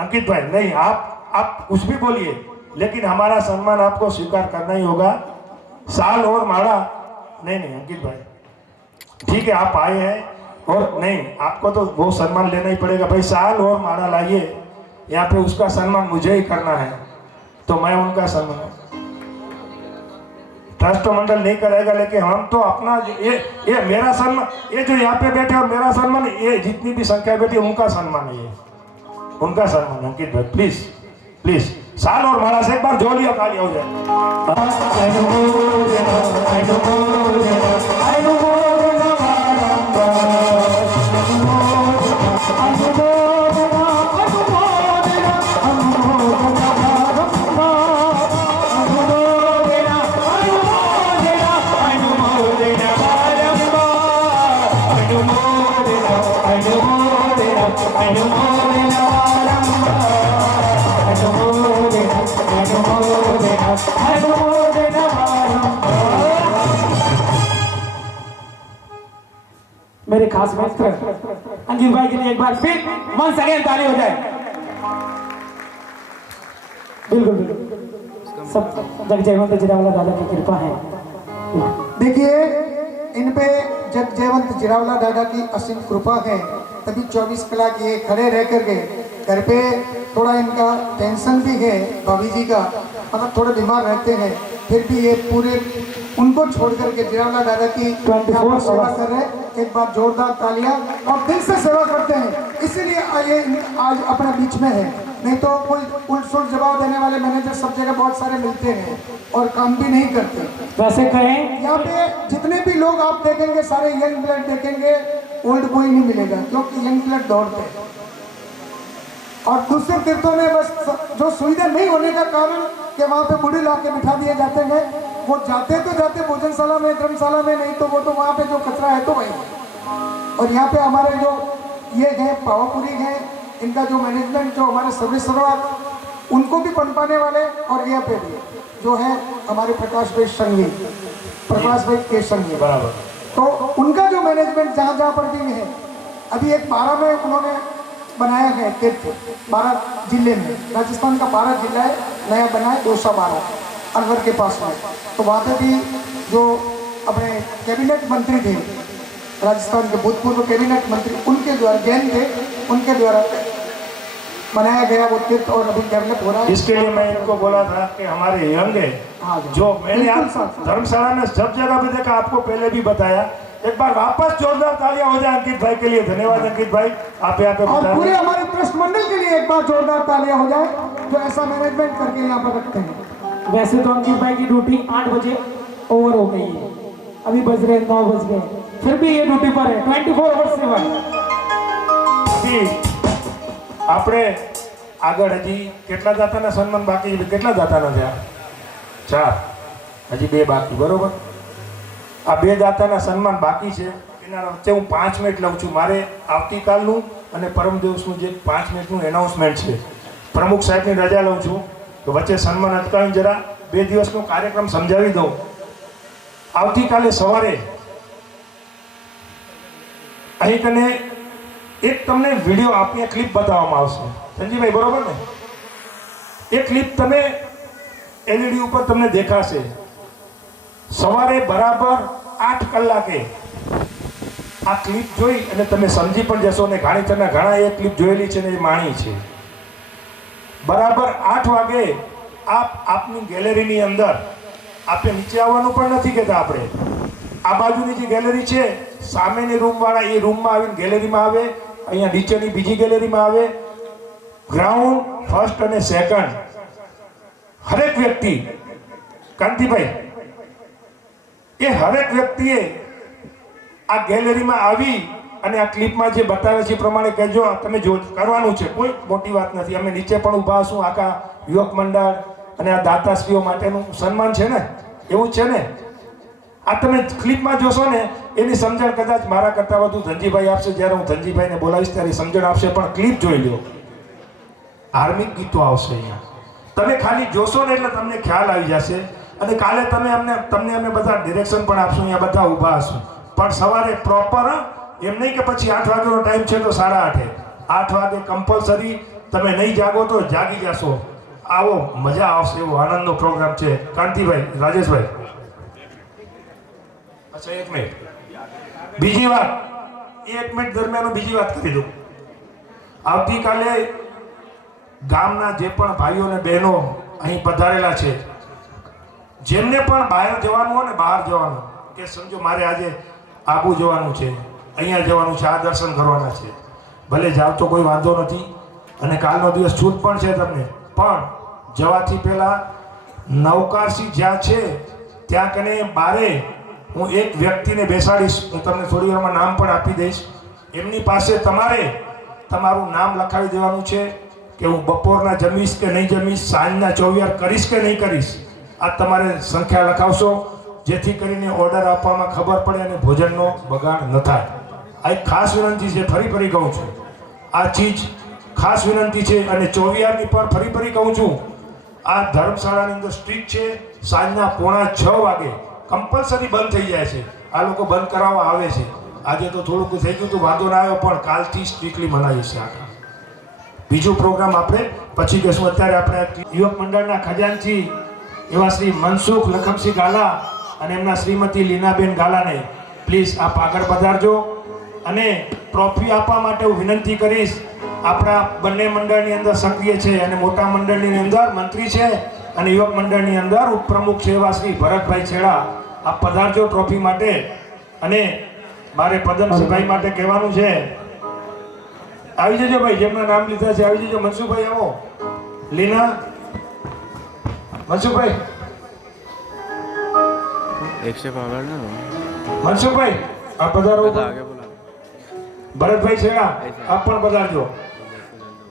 अंकित भाई नहीं आप कुछ भी बोलिए, लेकिन हमारा सम्मान आपको स्वीकार करना ही होगा। शाल और माला नहीं अंकित भाई ठीक है, आप आए हैं और नहीं आपको तो वो सम्मान लेना ही पड़ेगा भाई। शाल और माला लाइए यहाँ पे, उसका सम्मान मुझे ही करना है, तो मैं उनका सम्मान ट्रस्ट मंडल नहीं करेगा, लेकिन हम तो अपना ये मेरा सम्मान, ये जो यहाँ पे बैठे और मेरा सम्मान, ये जितनी भी संख्या बैठी उनका सम्मान है, ये उनका सम्मान। अंकित भाई प्लीज प्लीज शाल और माला से एक बार जोड़िए, ताली हो मेरे खास मित्र अंकित भाई के लिए एक बार फिर वंस अगेन ताली हो जाए। बिल्कुल बिल्कुल, सब जगजयवंत जिरावला दादा की कृपा है। देखिए इन पे जगजयवंत जिरावला दादा की असीम कृपा है, तभी 24 कलाक ये खड़े रह कर के घर पे थोड़ा इनका टेंशन भी है, भाभी जी का मतलब थोड़े बीमार रहते हैं, फिर भी ये पूरे उनको छोड़ करके जिरावला दादा की 24 सेवा कर रहे हैं। एक बार जोरदार तालियां, और दिल से सेवा करते हैं, इसीलिए ये आज अपने बीच में है। नहीं तो कोई उल्ट सुल्ट जवाब देने वाले मैनेजर सब जगह बहुत सारे मिलते हैं और काम भी नहीं करते। वैसे कहें यहाँ पे जितने भी लोग आप देखेंगे सारे यंग ब्लड देखेंगे, ओल्ड कोई नहीं मिलेगा, क्योंकि यंग ब्लड दौड़ते हैं। और दूसरे तीर्थों में बस जो सुविधा नहीं होने का कारण कि वहाँ पे बूढ़े ला के बिठा दिए जाते हैं, वो जाते तो जाते भोजनशाला में, धर्मशाला में, नहीं तो वो तो वहाँ पे जो कचरा है तो वही। और यहाँ पे हमारे जो ये हैं पावापुरी हैं, इनका जो मैनेजमेंट जो हमारे सर्वेसर्वा उनको भी पनपाने वाले, और यहाँ पे भी जो है हमारे प्रकाश भाई संघवी, प्रकाश भाई के संघवी, तो उनका जो मैनेजमेंट जहाँ जहाँ पर भी है। अभी एक 12 में उन्होंने बनाया है तीर्थ, 12 जिले में, राजस्थान का 12 जिला है नया बना है, 212 अलवर के पास में। तो वहाँ पे भी जो अपने कैबिनेट मंत्री थे, राजस्थान के भूतपूर्व कैबिनेट मंत्री, उनके द्वारा जैन थे, उनके द्वारा बनाया गया वो तीर्थ, और अभी डेवलप हो रहा है। इसके लिए मैं इनको बोला था कि हमारे यंग है, जो मैंने आप धर्मशाला में सब जगह पे देखा, आपको पहले भी बताया। एक बार वापस जोरदार तालियां हो जाए अंकित भाई के लिए। धन्यवाद अंकित भाई, आप यहाँ पे और पूरे हमारे ट्रस्ट मंडल के लिए एक बार जोरदार तालियां हो जाए जो ऐसा मैनेजमेंट करके यहाँ पर रखते हैं। वैसे तो अंकित भाई की ड्यूटी 8 बजे ओवर हो गई है, अभी बज रहे 9 बज गए, फिर भी ये ड्यूटी पर है 24 आवर्स सेवा। આપણે આગળ હજી કેટલા દાતાના સન્માન બાકી છે? કેટલા દાતાના છે? 4, હજી 2 બાકી, બરોબર? આ 2 દાતાના સન્માન બાકી છે, એના વચ્ચે હું 5 મિનિટ લઉં છું. મારે આવતીકાલનું અને પરમ દિવસનું જે 5 મિનિટનું એનાઉન્સમેન્ટ છે, પ્રમુખ સાહેબની રજા લઉં છું, તો વચ્ચે સન્માન અટકાવીને જરા 2 દિવસનો કાર્યક્રમ સમજાવી દઉં. આવતીકાલે સવારે અહીં કને એક તમને વિડીયો આપી ક્લિપ બતાવવામાં આવશે સંજીભાઈ, બરોબર ને? એ ક્લિપ તમે LED ઉપર તમને દેખાશે. સવારે બરાબર 8 કલાકે આ ક્લિપ જોઈ અને તમે સમજી પણ જશો ને ઘાણીચરના ઘણા એ ક્લિપ જોયેલી છે ને એ માણી છે. બરાબર 8 વાગે આપની ગેલેરીની અંદર આપણે નીચે આવવાનું પણ નથી કહેતા. આપણે આ બાજુની જે ગેલેરી છે સામેની રૂમવાળા એ રૂમમાં આવીને ગેલેરીમાં આવે, અહીંયા નીચેની બીજી ગેલેરીમાં આવે. ગ્રાઉન્ડ ફર્સ્ટ અને સેકન્ડ હરેક વ્યક્તિ, કાંતિભાઈ, એ હરેક વ્યક્તિએ આ ગેલેરીમાં આવી અને આ ક્લિપમાં જે બતાવે છે એ પ્રમાણે કહેજો. તમે જો કરવાનું છે, કોઈ મોટી વાત નથી. અમે નીચે પણ ઊભા હશું. આખા યુવક મંડળ અને આ દાતાશ્રીઓ માટેનું સન્માન છે ને, એવું છે ને. આ તમે ક્લિપમાં જોશો ને એની સમજણ કદાચ મારા કરતાં વધુ ધનજીભાઈ આપશે. જ્યારે હું ધનજીભાઈને બોલાવીશ ત્યારે સમજણ આપશે. પણ ક્લિપ જોઈ લો, ધાર્મિક ગીતો આવશે અહીંયા. તમે ખાલી જોશો ને એટલે તમને ખ્યાલ આવી જશે. અને કાલે તમને અમે બધા ડિરેક્શન પણ આપશું. અહીંયા બધા ઊભા હશું. પણ સવારે પ્રોપર, એમ નહીં કે પછી 8 વાગ્યાનો ટાઈમ છે તો 8:30. 8 વાગે કમ્પલસરી. તમે નહીં જાગો તો જાગી જશો. આવો, મજા આવશે. એવો આનંદનો પ્રોગ્રામ છે. કાંતિભાઈ, રાજેશભાઈ, અચ્છા 1 મિનિટ. બીજી વાત, 1 મિનિટ દરમિયાન બીજી વાત કરી દઉં. આવતીકાલે ગામના જે પણ ભાઈઓ અને બહેનો અહીં પધારેલા છે, જેમને પણ બહાર જવાનું હોય ને, બહાર જવાનું કે સમજો મારે આજે આબુ જવાનું છે, અહીંયા જવાનું છે, આ દર્શન કરવાના છે, ભલે જાવ તો કોઈ વાંધો નથી. અને કાલનો દિવસ છૂટ પણ છે તમને. પણ જવાથી પહેલા નવકારસી જ્યાં છે ત્યાં કને બારે હું એક વ્યક્તિને બેસાડીશ. હું તમને થોડી વારમાં નામ પણ આપી દઈશ. એમની પાસે તમારે તમારું નામ લખાવી દેવાનું છે કે હું બપોરના જમીશ કે નહીં જમીશ, સાંજના ચોવિયાર કરીશ કે નહીં કરીશ. આ તમારે સંખ્યા લખાવશો, જેથી કરીને ઓર્ડર આપવામાં ખબર પડે અને ભોજનનો બગાડ ન થાય. આ એક ખાસ વિનંતી છે. ફરી કહું છું, આ ચીજ ખાસ વિનંતી છે. અને ચોવિયારની પણ ફરી કહું છું, આ ધર્મશાળાની અંદર સ્ટ્રીક છે. સાંજના 5:45 વાગે કમ્પલસરી બંધ થઈ જાય છે. આ લોકો બંધ કરાવવા આવે છે. આજે તો થોડુંક થઈ ગયું તો વાંધો ના આવ્યો, પણ કાલથી સ્ટ્રિક્ટલી મનાવીએ છીએ. આખા બીજું પ્રોગ્રામ આપણે પછી કહેશું. અત્યારે આપણે યુવક મંડળના ખજાનચી એવા શ્રી મનસુખ લખમસિંહ ગાલા અને એમના શ્રીમતી લીનાબેન ગાલાને પ્લીઝ આપ આગળ પધારજો. અને ટ્રોફી આપવા માટે હું વિનંતી કરીશ. આપણા બંને મંડળની અંદર સક્રિય છે અને મોટા મંડળની અંદર મંત્રી છે અને યુવક મંડળની અંદર ઉપપ્રમુખ છે એવા શ્રી ભરતભાઈ છેડા, આપ પધારજો ટ્રોફી માટે. અને મારે પદમસિંહભાઈ માટે કહેવાનું છે, આવી જજો ભાઈ, જેમના નામ લીધા છે આવી જજો. મનસુખભાઈ આવો, લીના, મનસુખભાઈ, મનસુખભાઈ આપ પધારો. ભરતભાઈ છેડા આપ પણ પધારજો.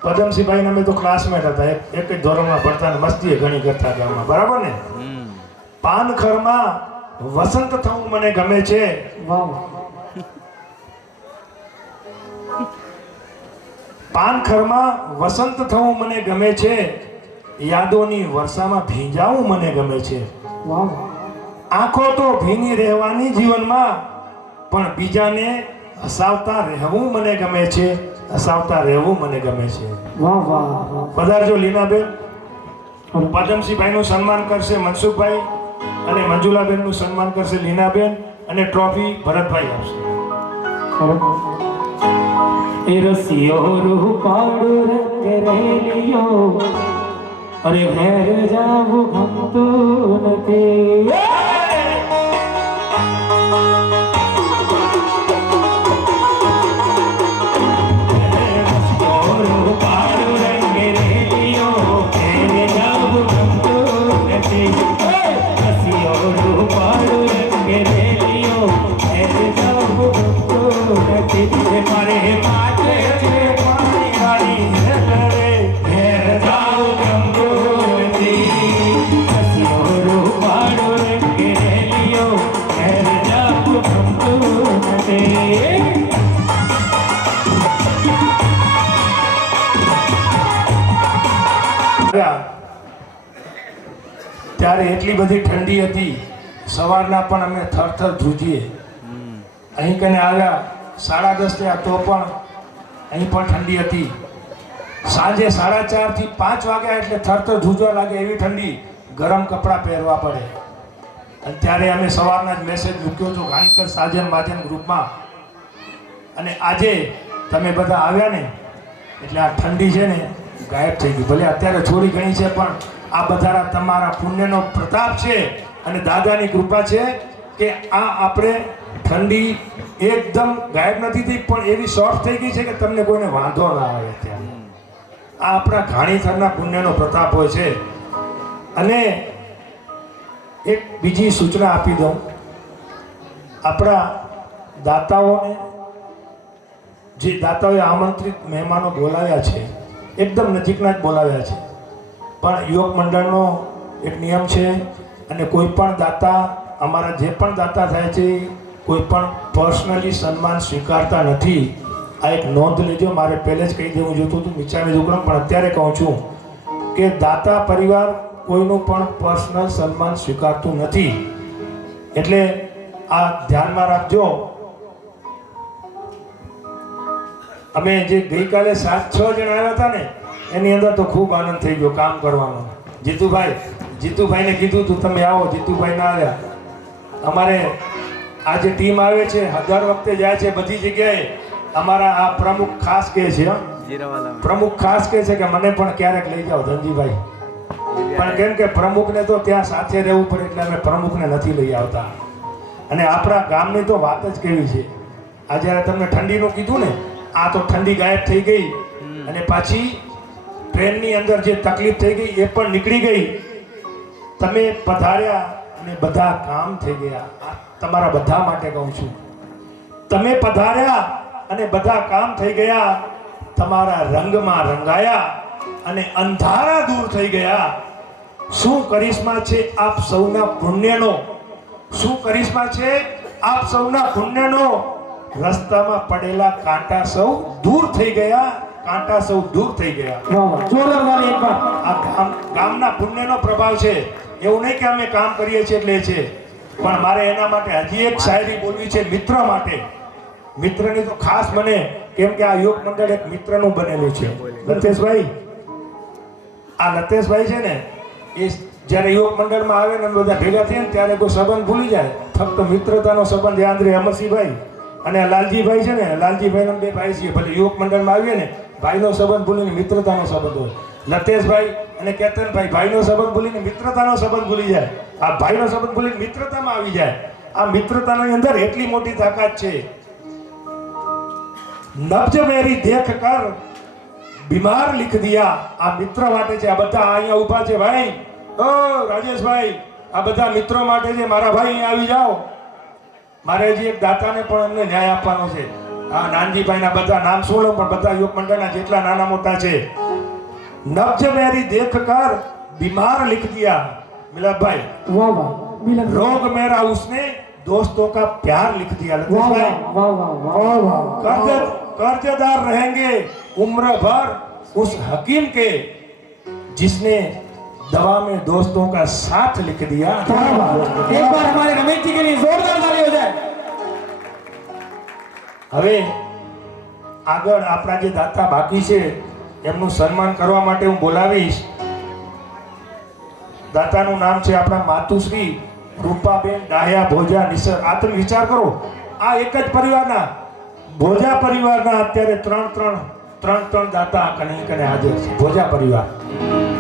પદમસિંહભાઈ અમે તો ક્લાસમેટ હતા, એક જ ધોરણમાં ભણતા ને મસ્તી ઘણી કરતા ગામમાં, બરાબર ને? પાનખરમાં વસંત થવું મને ગમે છે. પાનખરમાં વસંત થવું મને ગમે છે, યાદોની વર્ષામાં ભીંજાવું મને ગમે છે. આંખો તો ભીની રહેવાની જીવનમાં, પણ બીજાને હસાવતા રહેવું મને ગમે છે, હસાવતા રહેવું મને ગમે છે. પધારજો લીનાબેન. પદમસિંહભાઈનું સન્માન કરશે મનસુખભાઈ અને મંજુલાબેનનું સન્માન કરશે લીનાબેન અને ટ્રોફી ભરતભાઈ આપશે. એ રસિયો રૂપાળો રંગ રેલિયો, અરે ઘેર જાવું ગમતું નથી. ત્યારે એટલી બધી ઠંડી હતી સવારના પણ અમે થરથર ધ્રુજીએ. અહીં કને આવ્યા 10:30 થયા તો પણ અહીં પણ ઠંડી હતી. સાંજે 4:30 થી 5 વાગ્યા એટલે થરથર ધ્રુજવા લાગે એવી ઠંડી, ગરમ કપડાં પહેરવા પડે. અને ત્યારે અમે સવારના જ મેસેજ મૂક્યો હતો ગાણીતર સાજન માજન ગ્રુપમાં. અને આજે તમે બધા આવ્યા ને એટલે આ ઠંડી છે ને ગાયબ થઈ ગઈ. ભલે અત્યારે થોડી ઘણી છે પણ આ બધા તમારા પુણ્યનો પ્રતાપ છે અને દાદાની કૃપા છે કે આ આપણે ઠંડી એકદમ ગાયબ નથી થઈ પણ એવી સોફ્ટ થઈ ગઈ છે કે તમને કોઈને વાંધો ના આવે. અત્યારે આ આપણા ઘાણીથરના પુણ્યનો પ્રતાપ હોય છે. અને એક બીજી સૂચના આપી દઉં, આપણા દાતાઓને જે દાતાઓએ આમંત્રિત મહેમાનો બોલાવ્યા છે એકદમ નજીકના જ બોલાવ્યા છે, પણ યુવક મંડળનો એક નિયમ છે અને કોઈ પણ દાતા, અમારા જે પણ દાતા થાય છે કોઈ પણ પર્સનલી સન્માન સ્વીકારતા નથી. આ એક નોંધ લેજો. મારે પહેલે જ કહી દેવું જોતું હતું નીચાની દુકડમ, પણ અત્યારે કહું છું કે દાતા પરિવાર કોઈનું પણ પર્સનલ સન્માન સ્વીકારતું નથી. એટલે આ ધ્યાનમાં રાખજો. અમે જે ગઈકાલે 7-6 જણ આવ્યા હતા ને એની અંદર તો ખૂબ આનંદ થઈ ગયો કામ કરવાનો. જીતુભાઈને કીધું તું તમે આવો, જીતુભાઈ ના આવ્યા. અમારે આ જે ટીમ આવે છે દર વખતે જાય છે બધી જગ્યાએ. અમારા આ પ્રમુખ ખાસ કહે છે, પ્રમુખ ખાસ કહે છે કે મને પણ ક્યારેક લઈ જાઓ ધનજીભાઈ. પણ કેમ કે પ્રમુખને તો ત્યાં સાથે રહેવું પડે એટલે અમે પ્રમુખને નથી લઈ આવતા. અને આપણા ગામની તો વાત જ કેવી છે. આ જ્યારે તમને ઠંડીનું કીધું ને, આ તો ઠંડી ગાયબ થઈ ગઈ અને પાછી ટ્રેનની અંદર જે તકલીફ થઈ ગઈ એ પણ નીકળી ગઈ. તમે પધાર્યા અને બધા કામ થઈ ગયા. આ તમારા બધા માટે કહું છું. તમે પધાર્યા અને બધા કામ થઈ ગયા, તમારા રંગમાં રંગાયા અને અંધારા દૂર થઈ ગયા. શું કરિશ્મા છે આપ સૌના પુણ્યનો, શું કરિશ્મા છે આપ સૌના પુણ્યનો. રસ્તામાં પડેલા કાંટા સૌ દૂર થઈ ગયા, કાંટા સૌ દૂર થઈ ગયા. જોરદાર તાળી એકવાર. આ ગામના પુણ્યનો પ્રભાવ છે. એવું નહીં કે અમે કામ કરીએ છીએ એટલે છે, પણ મારે એના માટે હજી એક શાયરી બોલવી છે મિત્ર માટે. મિત્રની તો ખાસ મને, કેમ કે આ યુવક મંડળ એક મિત્રનું બનેલું છે. લતેશભાઈ, આ લતેશભાઈ છે ને એ જ્યારે યુવક મંડળમાં આવે ને બધા ભેગા થયા ને ત્યારે કોઈ સંબંધ ભૂલી જાય. ફક્ત મિત્રતાનો સંબંધ યાદ રહે. અમરસિંહભાઈ અને લાલજીભાઈ છે ને, લાલજીભાઈના 2 ભાઈ છે. ભલે યુવક મંડળમાં આવીએ ને ભાઈનો સંબંધ ભૂલીને મિત્રતાનો સંબંધ હોય. લતેશભાઈ અને કેતનભાઈ ભાઈનો સંબંધ ભૂલીને મિત્રતાનો સંબંધ ભૂલી જાય. આ ભાઈનો સંબંધ ભૂલીને મિત્રતામાં આવી જાય. આ મિત્રતાની અંદર એટલી મોટી તાકાત છે. નબ્જ મેરી દેખ કર બીમાર લિખ દિયા. આ મિત્ર માટે છે. આ બધા અહીંયા ઊભા છે ભાઈ. ઓ રાજેશભાઈ, આ બધા મિત્રો માટે છે. મારા ભાઈ અહીંયા આવી જાઓ. મારે હજી એક દાતાને પણ એમને ન્યાય આપવાનો છે. આ નાનજીભાઈના બધા નામ શું લઉં, પણ બધા યુવક મંડળના જેટલા નાના મોટા છે. નબ્જ મેરી દેખ કર बीमार लिख दिया मिलाद भाई। वाह वाह मिलाद। रोग मेरा उसने दोस्तों का प्यार लिख दिया। वाह वाह वाह वाह वाह। कर्जदार रहेंगे उम्र भर उस हकीम के जिसने दवा में दोस्तों का साथ लिख दिया। एक बार हमारे रमेश जी के लिए जोरदार ताली हो जाए। હવે આગળ આપણા જે દાતા બાકી છે એમનું સન્માન કરવા માટે હું બોલાવીશ। દાતાનું નામ છે આપણા માતુશ્રી રૂપાબેન ડાહ્યા ભોજા નિસર। આ તમે વિચાર કરો, આ એક જ પરિવારના ભોજા પરિવારના અત્યારે ત્રણ દાતા કને કને હાજર છે। ભોજા પરિવાર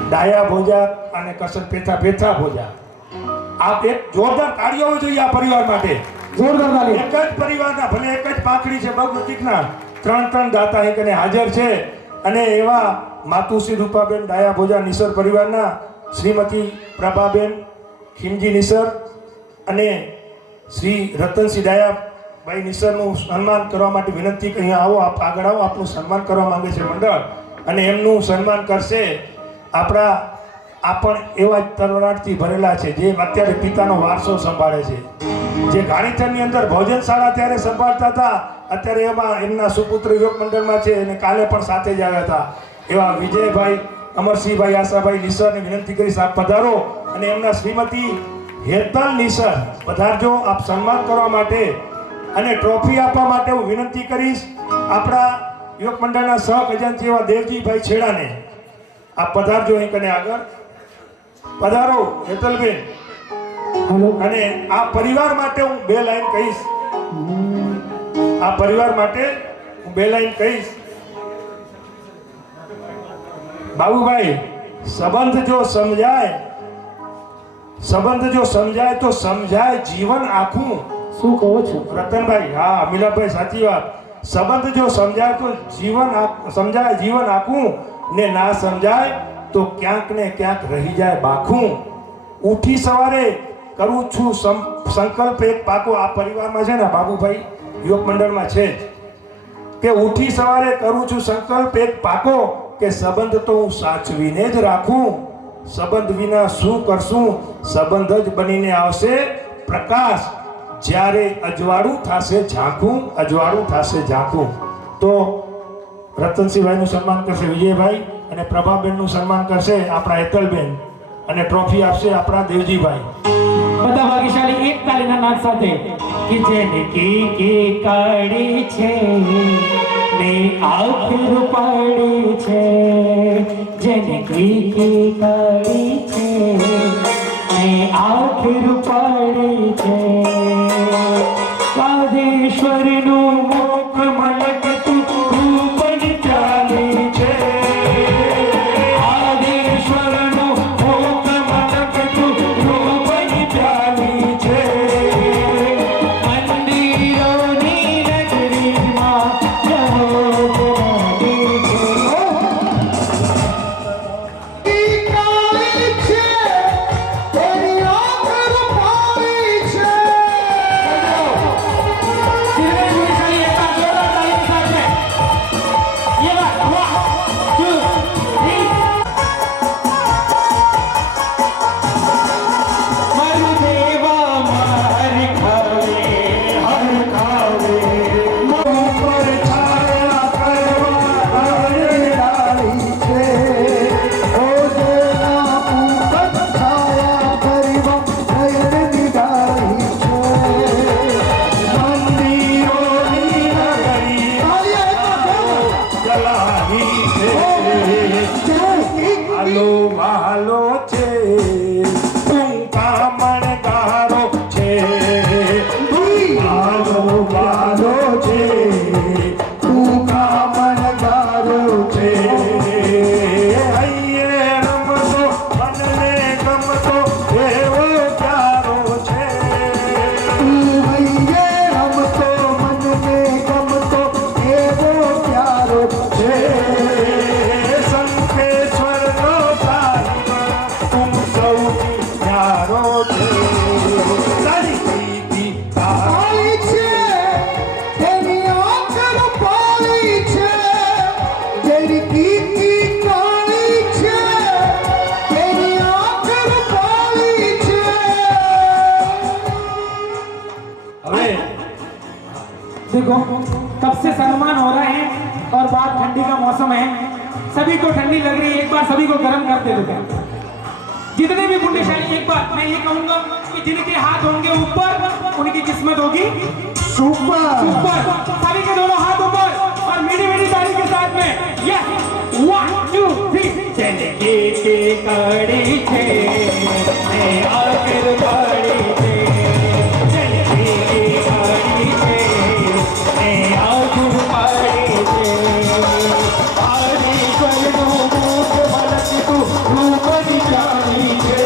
ડાહ્યા ભોજા અને કસર પેથા ભોજા। આ એક જોરદાર તાળીઓ હોવી જોઈએ આ પરિવાર માટે। જોરદાર તાળી। એક જ પરિવારના ભલે એક જ પાંખડી છે બહુ નજીકના ત્રણ દાતા અહીં કને હાજર છે। અને એવા માતુશ્રી રૂપાબેન ડાયા ભોજા નિસર પરિવારના શ્રીમતી પ્રભાબેન ખીમજી નિસર અને શ્રી રતનસિંહ ડાયાભાઈ નિસરનું સન્માન કરવા માટે વિનંતી કે અહીંયા આવો, આપ આગળ આવો, આપનું સન્માન કરવા માંગે છે મંડળ। અને એમનું સન્માન કરશે આપણા આપણ એવા જ તરવરાટથી ભરેલા છે જે અત્યારે પિતાનો વારસો સંભાળે છે, જે ગાણીચરની અંદર ભોજનશાળા ત્યારે સંભાળતા હતા, અત્યારે એમાં એમના સુપુત્ર યુવક મંડળમાં છે અને કાલે પણ સાથે જ આવ્યા હતા। એવા વિજયભાઈ અમરસિંહભાઈ આશાભાઈ નિસરને વિનંતી કરીશ આપ પધારો અને એમના શ્રીમતી હેતલ નિસર પધારજો. આપ સન્માન કરવા માટે અને ટ્રોફી આપવા માટે હું વિનંતી કરીશ આપણા યુવક મંડળના સહ ખજાનચી એવા દેવજીભાઈ છેડાને. આપ પધારજો અહીં કને આગળ પધારો હેતલબેન. હેલો. અને આ પરિવાર માટે હું 2 લાઈન કહીશ. આ પરિવાર માટે હું 2 લાઈન કહીશ. બાબુભાઈ, સંબંધ જો સમજાય તો સમજાય જીવન આખું. શું કહો છો? રતનભાઈ, હા મિલાભાઈ, સાચી વાત. સંબંધ જો સમજાય તો સમજાય જીવન આખું, ને ના સમજાય તો ક્યાંક ને ક્યાંક રહી જાય બાખું. ઉઠી સવારે કરું છું સંકલ્પ એક પાકો. આ પરિવારમાં છે ને બાબુભાઈ યુવક મંડળમાં છે જ કે ઉઠી સવારે કરું છું સંકલ્પ એક પાકો કે સંબંધ તો હું સાચવીને જ રાખું. સંબંધ વિના શું કરશું? સંબંધ જ બનીને આવશે પ્રકાશ. જ્યારે અજવાળું થશે ઝાંખું. તો રતનસિંહભાઈનું સન્માન કરશે વિજયભાઈ, અને પ્રભાબેનનું સન્માન કરશે આપણા હેતલબેન, અને ટ્રોફી આપશે આપણા દેવજીભાઈ. બધા ભાગ્યશાળી એક તાલીના નાદ સાથે કે જેને કે કાઢી છે ને આખર પાડી છે, જેને કે કાઢી છે ને આખર પાડી છે. રાધેશ્વરનું મુખ મલકતું રૂપન ચાલે છે. રાધેશ્વરનું મુખ મલકતું રૂપન ચાલે છે. મંદિરોની નગરીમાં જહોત રહે છે. કાળી છે તેની આંખ રૂપાળી છે. હાલો છે તું કામણગારો છે. હાલો છે તું કામણગારો છે. હૈયે રમતો મનને ગમતો એવો પ્યારો છે. હૈયે રમતો મનને ગમતો એવો પ્યારો છે. સંકેશ્વરનો સાહિબ તું સૌથી પ્યારો છે. તારી પ્રીતિ કાળી છે તેની આંખ રૂપાળી છે. જેની કીર્તિ કાળી છે તેની આંખ રૂપાળી છે. હવે देखो कब से सम्मान हो रहे हैं और बात ठंडी का मौसम है, सभी को ठंडी लग रही है, एक बार सभी को गर्म कर देते हैं. जितने भी पुण्यशाली, एक बार मैं ये कहूंगा कि जिनके हाथ होंगे ऊपर उनकी किस्मत होगी सुपर ऊपर. सभी के दोनों हाथ ऊपर और मीठी मीठी ताली के साथ में यस 1 2 3. चले के कड़ी थे ने आकर पड़ी थे. चले के कड़ी थे ने आकर पड़ी थे. आदि करनो मुख मलक तू रूप निकाली थे.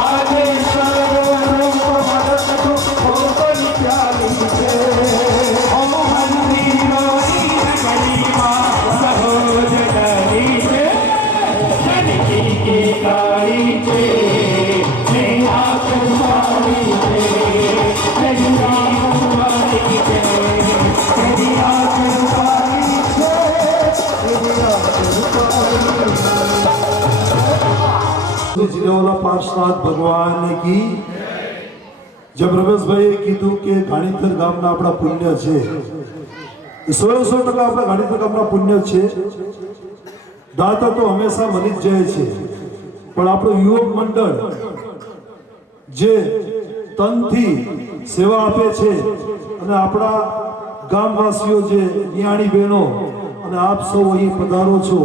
आदि करनो रूप मलक तू रूप निकाली थे. ओ मंदिरोनी नगरीમાં સહોજ ડરી છે. જનકી की काली છે ને આંખ મારી છે. તેરી આંખ મારી છે. તેરી આંખ મારી છે. जिलेवाला पार्षनाथ भगवान की. जब रमेशભાઈએ કીધું કે ગાણીતર ગામના આપણા પુણ્ય છે, એ 100% આપણા ગાણીતર ગામના પુણ્ય છે. દાતા તો હંમેશા મળી જ જાય છે, પણ આપણું યુવક મંડળ જે તનથી સેવા આપે છે અને આપણા ગામવાસીઓ જે નિયાણી બહેનો અને આપ સૌ અહીં પધારો છો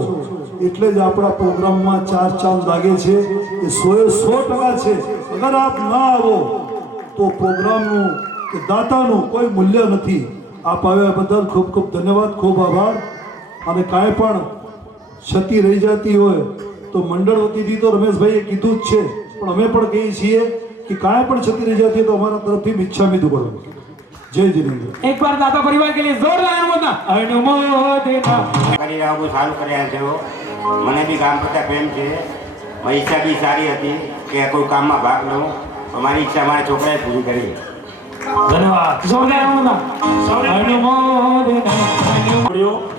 એટલે જ આપણા પ્રોગ્રામમાં 4 ચાંદ લાગે છે એ 100% છે. અગર આપ ના આવો તો પ્રોગ્રામનું કે દાતાનું કોઈ મૂલ્ય નથી. આપ આવ્યા બદલ ખૂબ ખૂબ ધન્યવાદ, ખૂબ આભાર. અને કાંઈ પણ ક્ષતિ રહી જતી હોય તો મંડળ વતીથી તો રમેશભાઈએ કીધું જ છે, પણ અમે પણ કહીએ છીએ કે કાંઈ પણ ક્ષતિ રહી જતી હોય તો અમારા તરફથી મિચ્છામી દુક્કડમ. જય જિનેન્દ્ર. एक बार दाता परिवार के लिए जोरदार अनुमोदना. કરી રહ્યા બહુ સારું કર્યા છે. મને બી કામ કરતા પ્રેમ છે. મારી ઈચ્છા બી સારી હતી કે કોઈ કામમાં ભાગ લઉં. મારી ઈચ્છા મારા છોકરાએ પૂરી કરી. ધન્યવાદ. जोरदार अनुमोदना.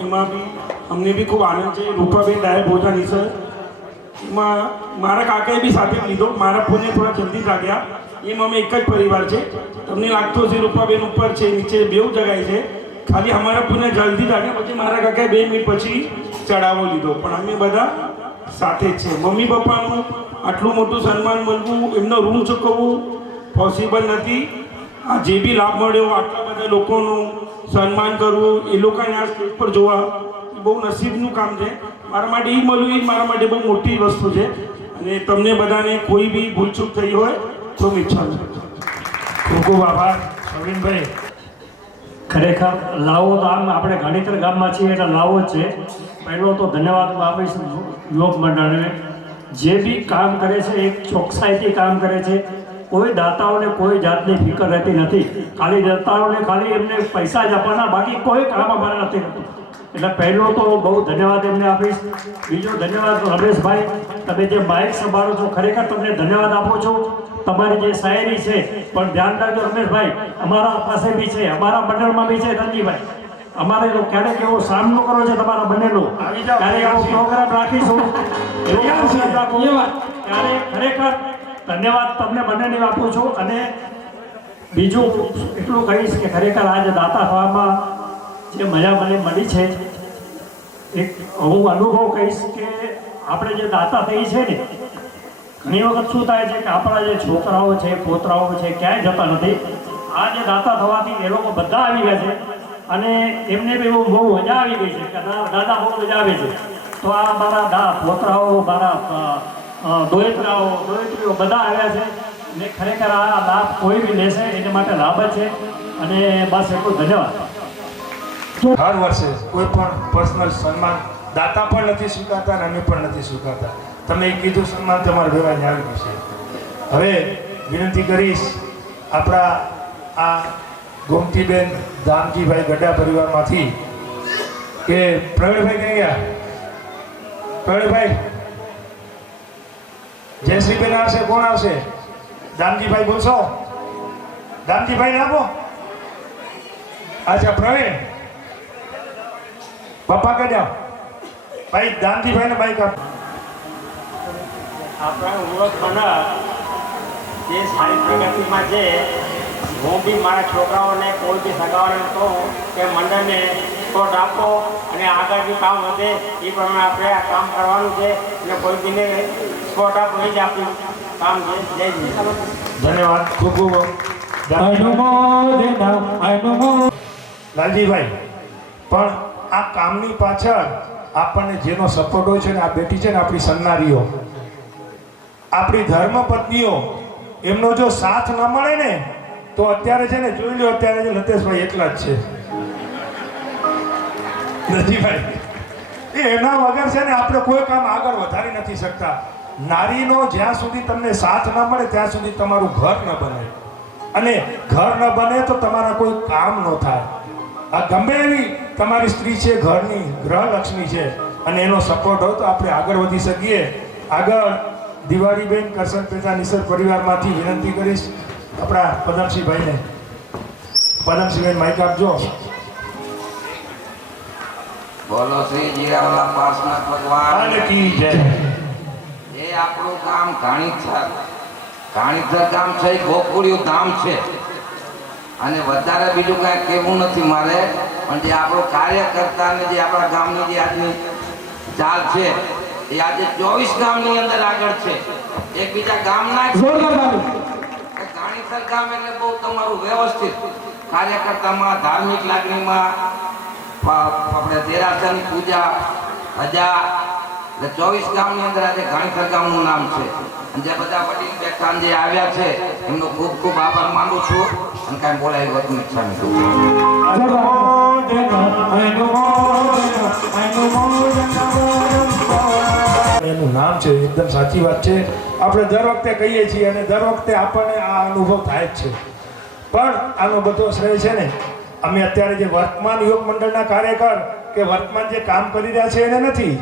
એમાં બી અમને બી ખૂબ આનંદ છે. રૂપાબેન ડાયર ભોજાની સર એમાં મારા કાકાએ બી સાથે લીધો. મારા પુણ્ય થોડા જલ્દી જાગ્યા. એમ અમે એક જ પરિવાર છે. તમને લાગતું હશે રૂપાબેન ઉપર છે, નીચે બેઉ જગાય છે. ખાલી અમારા પુણ્ય જલ્દી જાગ્યા, પછી મારા કાકાએ 2 મિનિટ પછી ચડાવો લીધો. પણ અમે બધા સાથે જ છે. મમ્મી પપ્પાનું આટલું મોટું સન્માન મળવું, એમનો ઋણ ચૂકવવું પોસિબલ નથી. આ જે બી લાભ મળ્યો, આટલા બધા લોકોનું સન્માન કરવું, એ લોકોને આ સ્ટેજ પર જોવા, એ બહુ નસીબનું કામ છે. મારા માટે એ મળ્યું એ મારા માટે બહુ મોટી વસ્તુ છે. અને તમને બધાને કોઈ બી ભૂલચૂક થઈ હોય તો ઈચ્છા છે. ખૂબ ખૂબ આભાર પ્રવીણભાઈ. ખરેખર લાવો તો આમ આપણે ઘણીતર ગામમાં છીએ એટલે લાવો જ છે. પહેલો તો ધન્યવાદ હું આપીશ યુવક મંડળને. જે બી કામ કરે છે એક ચોકસાઈથી કામ કરે છે. કોઈ દાતાઓને કોઈ જાતની ફિકર રહેતી નથી. ખાલી દાતાઓને ખાલી એમને પૈસા જ આપવાના, બાકી કોઈ કામ અમારે નથી રહેતું. એટલે પહેલો તો બહુ ધન્યવાદ એમને આપીશ. બીજો ધન્યવાદ રમેશભાઈ, તમે જે માઇક સંભાળો છો ખરેખર તમને ધન્યવાદ આપો છો. તમારી જે શાયરી છે પણ ધ્યાન રાખજો રમેશભાઈ, અમારા પાસે બી છે, અમારા મંડળમાં બી છે ધનજીભાઈ. અમારે તો ક્યારેક એવો સામનો કરવો છે તમારા બંનેનો, ક્યારેક એવો પ્રોગ્રામ રાખીશું, એવો પ્રોગ્રામ રાખો ત્યારે ખરેખર ધન્યવાદ તમને બંનેને આપું છું. અને બીજું એટલું કહીશ કે ખરેખર આજે દાતા થવામાં જે મજા મને મળી છે, એક હું અનુભવ કહીશ કે આપણે જે દાતા થઈ છે ને, ઘણી વખત શું થાય છે કે આપણા જે છોકરાઓ છે, પોતરાઓ છે, ક્યાંય જતા નથી. આ જે દાતા થવાથી એ લોકો બધા આવી ગયા છે અને એમને બી બહુ મજા આવી ગઈ છે કે દાદા બહુ મજા આવે છે. તો આ મારા પોતરાઓ, મારા દોયત્રીઓ બધા આવ્યા છે ને ખરેખર આ લાભ કોઈ બી લેશે એને માટે લાભ જ છે. અને બસ એટલું ધન્યવાદ. હર વર્ષે કોઈ પણ પર્સનલ સન્માન દાતા પણ નથી સ્વીકારતા અને અમે પણ નથી સ્વીકારતા. તમે કીધું સન્માન તમારા ભેવાને આવી ગયું છે. હવે વિનંતી કરીશ આપણા આ ગોમતીબેન દામજીભાઈ ગઢા પરિવારમાંથી કે પ્રવીણભાઈ ક્યાં ગયા? પ્રવીણભાઈ, જયશ્રીબેન આવશે, કોણ આવશે? દામજીભાઈ બોલશો? દામજીભાઈને આપો. અચ્છા પ્રવીણ, પપ્પા કહી જાઓ ભાઈ. દામજીભાઈને બાઈક આપો. આપણા ઓળખ મંડળ જે સારી પ્રગતિમાં છે. હું બી મારા છોકરાઓને કોઈ બી સગાવાને કહું કે મંડળને સપોર્ટ આપો અને આગળ બી કામ વધે એ પ્રમાણે આપણે આ કામ કરવાનું છે. અને કોઈ બીને સપોર્ટ આપો એ જ આપણું કામ છે. જય હિન્દ. ધન્યવાદ. ખૂબ ખૂબ લાલજીભાઈ, પણ આ કામની પાછળ આપણને જેનો સપોર્ટ હોય છે ને, આ બેટી છે ને આપણી સન્નારીઓ, આપણી ધર્મપત્નીઓ, એમનો જો સાથ ન મળે ને તો અત્યારે છે ને જોઈ લો, અત્યારે જે લતેશભાઈ એકલા જ છે. નજીભાઈ એના વગર છે ને આપણે કોઈ કામ આગળ વધારી નથી શકતા. નારીનો જ્યાં સુધી તમને સાથ ન મળે ત્યાં સુધી તમારું ઘર ન બને, અને ઘર ન બને તો તમારા કોઈ કામ ન થાય. આ ગમે એવી તમારી સ્ત્રી છે, ઘરની ગ્રહલક્ષ્મી છે, અને એનો સપોર્ટ હોય તો આપણે આગળ વધી શકીએ. આગળ દિવાળીબેન કરશન પેટા નિસર પરિવારમાંથી વિનંતી કરીશ આપણા પદમસિંહભાઈને. પદમસિંહભાઈ માઇક આપજો. બોલો શ્રી જીરાવાલા પાસનાથ ભગવાન કી જય. એ આપણું ગામ ઘાણીધર ગામ છે, ગોકુળિયું ધામ છે. અને વધારે બીજું કાંઈ કહેવું નથી મારે, પણ જે આપણો કાર્યકર્તા અને જે આપણા ગામની જે આજની ચાલ છે એ આજે 24 ગામની અંદર આગળ છે. એકબીજા ગામના ઘાણીસર ગામ એટલે બહુ તમારું વ્યવસ્થિત કાર્યકર્તામાં ધાર્મિક લાગણીમાં આપણે દેરાસરની પૂજા હજા એટલે 24 ગામની અંદર આજે ઘાણીસર ગામનું નામ છે. અને જે બધા વડીલ બેઠા જે આવ્યા છે એમનો ખૂબ ખૂબ આભાર માનું છું અને કાંઈ બોલાય વધુ ઈચ્છા એનું નામ છે. એકદમ સાચી વાત છે. આપણે દર વખતે કહીએ છીએ અને દર વખતે આપણને આ અનુભવ થાય જ છે. પણ આનો બધો શ્રેય છે ને અમે અત્યારે જે વર્તમાન યુવક મંડળના કાર્યકર કે વર્તમાન જે કામ કરી રહ્યા છે એને નથી.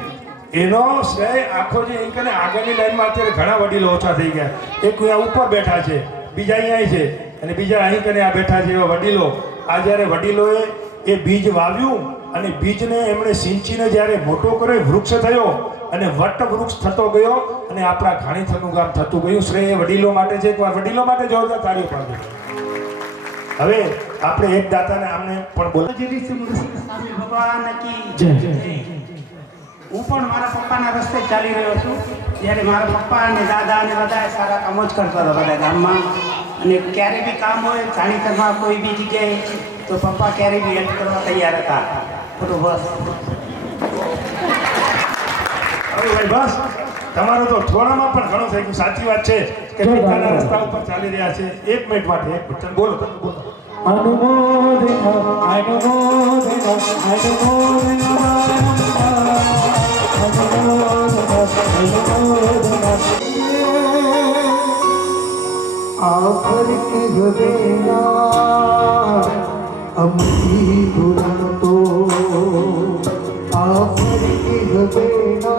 એનો શ્રેય આખો જે અહીં આગળની લાઈનમાં અત્યારે ઘણા વડીલો ઓછા થઈ ગયા. એક અહીંયા ઉપર બેઠા છે, બીજા અહીંયા છે અને બીજા અહીં કને આ બેઠા છે. એવા વડીલો આ જ્યારે વડીલોએ એ બીજ વાવ્યું અને બીજને એમણે સિંચીને જ્યારે મોટો કર્યો, વૃક્ષ થયો અને વટ વૃક્ષ થતો ગયો અને આપણા ઘાણીથરનું ગામ થતું ગયું. શ્રેય વડીલો માટે છે. એકવાર વડીલો માટે જોરદાર તાળીઓ પાડજો. હવે આપણે એક દાતાને આમને પણ બોલો. ભગવાન કી જય. હું પણ મારા પપ્પાના રસ્તે ચાલી રહ્યો છું. જ્યારે મારા પપ્પા અને દાદા અને બધા સારા કામો જ કરતા હતા બધા ગામમાં. અને ક્યારે બી કામ હોય જાણીતરમાં કોઈ બી જગ્યાએ તો પપ્પા ક્યારે બી હેલ્પ કરવા તૈયાર હતા. તો બસ ભાઈ બસ તમારું તો થોડામાં પણ ઘણું થઈ ગયું. સાચી વાત છે કે પિતાના રસ્તા ઉપર ચાલી રહ્યા છે. 1 મિનિટ માટે 1 મિનિટ બોલો બોલો. आफर के गवेना अमरी दुल्हन तो आफर के गवेना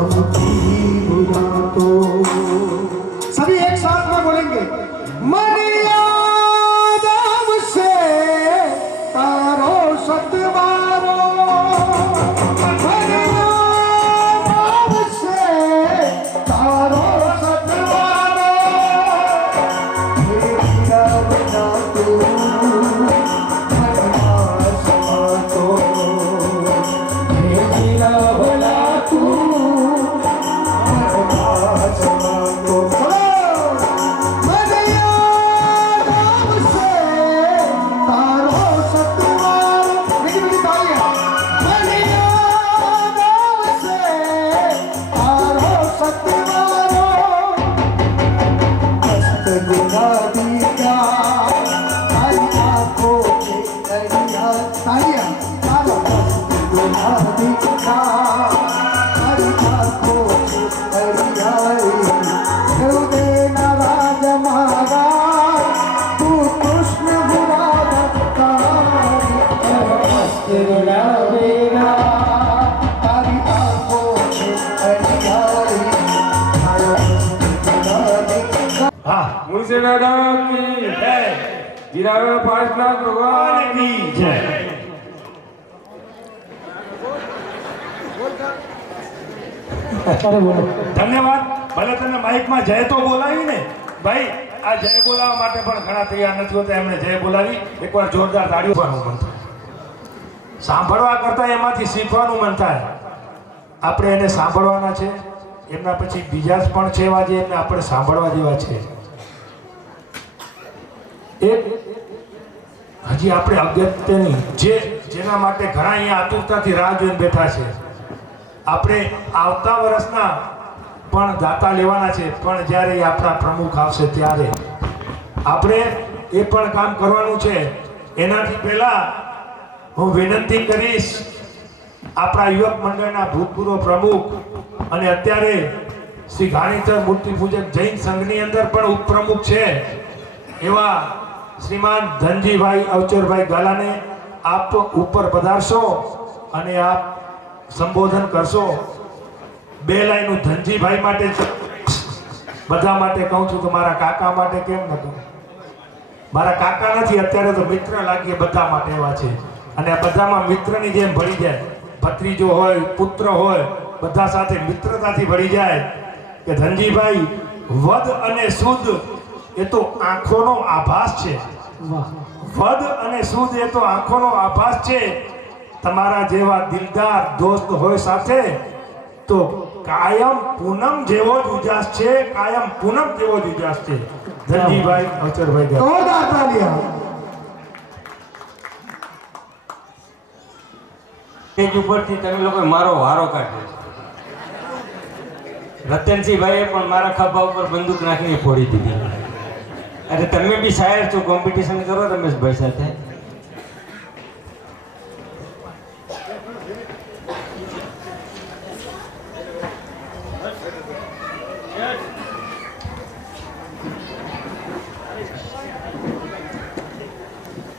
अमरी दुल्हन तो सभी एक साथ में बोलेंगे मन याद आवसे तारो सतवारो मन याद आवसे तारो ધન્યવાદ. ભલે તમે માઇકમાં જય તો બોલાવી ને ભાઈ, આ જય બોલાવવા માટે પણ ઘણા તૈયાર નથી હોતા. એમણે જય બોલાવી. એકવાર જોરદાર તાળીઓ પાડવાનું મન થાય. સાંભળવા કરતા એમાંથી શીખવાનું મન થાય. આપણે એને સાંભળવાના છે. એમના પછી બીજા જ પણ છે એવા જે એમને આપણે સાંભળવા જેવા છે. એક હજી આપણે અગત્યની જેના માટે ઘણા અહીંયા આતુરતાથી રાહ જોઈને બેઠા છે. આપણે આવતા વર્ષના પણ દાતા લેવાના છે. પણ જ્યારે આપણા પ્રમુખ આવશે ત્યારે આપણે એ પણ કામ કરવાનું છે. એનાથી પહેલા હું વિનંતી કરીશ આપણા યુવક મંડળના ભૂતપૂર્વ પ્રમુખ અને અત્યારે શ્રી ઘાણીચર મૂર્તિ પૂજક જૈન સંઘની અંદર પણ ઉપપ્રમુખ છે એવા શ્રીમાન ધનજીભાઈ અવચરભાઈ ગાલાને આપ ઉપર પધારશો અને આપ સંબોધન કરશો. 2 લાઈન ધનજીભાઈ માટે બધા માટે કહું છું તો મારા કાકા માટે કેમ ન કહું? મારા કાકા નથી અત્યારે તો મિત્ર લાગીએ બધા માટે એવા છે. અને આ બધામાં મિત્રની જેમ ભળી જાય. ભત્રીજો હોય, પુત્ર હોય, બધા સાથે મિત્રતાથી ભળી જાય કે ધનજીભાઈ વદ અને શુદ્ધ એ તો આંખોનો આભાસ છે. વદ અને શુદ્ધ એ તો આંખોનો આભાસ છે. તમારા જેવા દિલદાર દોસ્ત હોય સાથે તો કાયમ પૂનમ જેવો જ ઉજાસ છે, કાયમ પૂનમ જેવો જ ઉજાસ છે. ધનજીભાઈ અવસરભાઈ जोरदार तालियां. સ્ટેજ ઉપરથી તમે લોકો મારો વારો કાઢ્યો છે. રતનસિંહભાઈએ પણ મારા ખભા ઉપર બંદૂક નાખીને ફોડી દીધી. અરે તમે બી શાયર છો, કોમ્પિટિશન કરો રમેશભાઈ સાથે.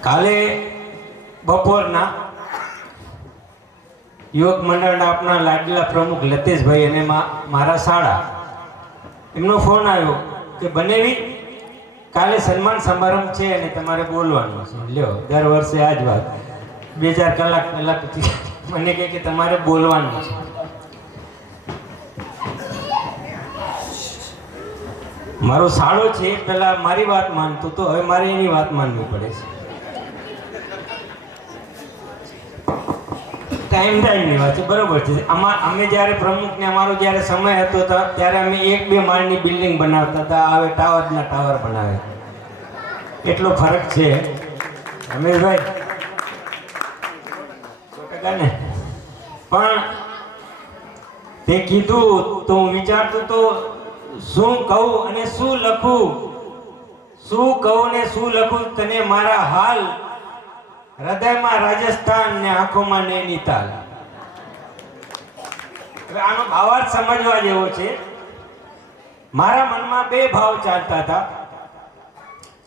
કાલે બપોરના યુવક મંડળના આપણા લાડલા પ્રમુખ લતેશભાઈ અને મારા શાળા એમનો ફોન આવ્યો કે બનેવી કાલે સન્માન સમારંભ છે અને તમારે બોલવાનું છે. લ્યો, દર વર્ષે આ જ વાત. 2-4 કલાક પહેલા પછી મને કહે કે તમારે બોલવાનું છે. મારો શાળો છે, પેલા મારી વાત માનતો તો હવે મારે એની વાત માનવી પડે છે. ટાઈમની વાત છે, બરોબર છે. અમે જ્યારે પ્રમુખને અમારો જ્યારે સમય હતો ત્યારે અમે 1-2 માળની બિલ્ડિંગ બનાવતા હતા. હવે ટાવરના ટાવર બનાવે. એટલો ફરક છે રમેશભાઈ, 100% ને. પણ તે કીધું તો હું વિચારતો તો શું કહું અને શું લખું, શું કહું ને શું લખું તને મારા હાલ. હૃદયમાં રાજસ્થાન ને આંખોમાં નૈનીતાલ. હવે આનો ભાવાર્થ સમજવા જેવો છે. મારા મનમાં 2 ભાવ ચાલતા હતા.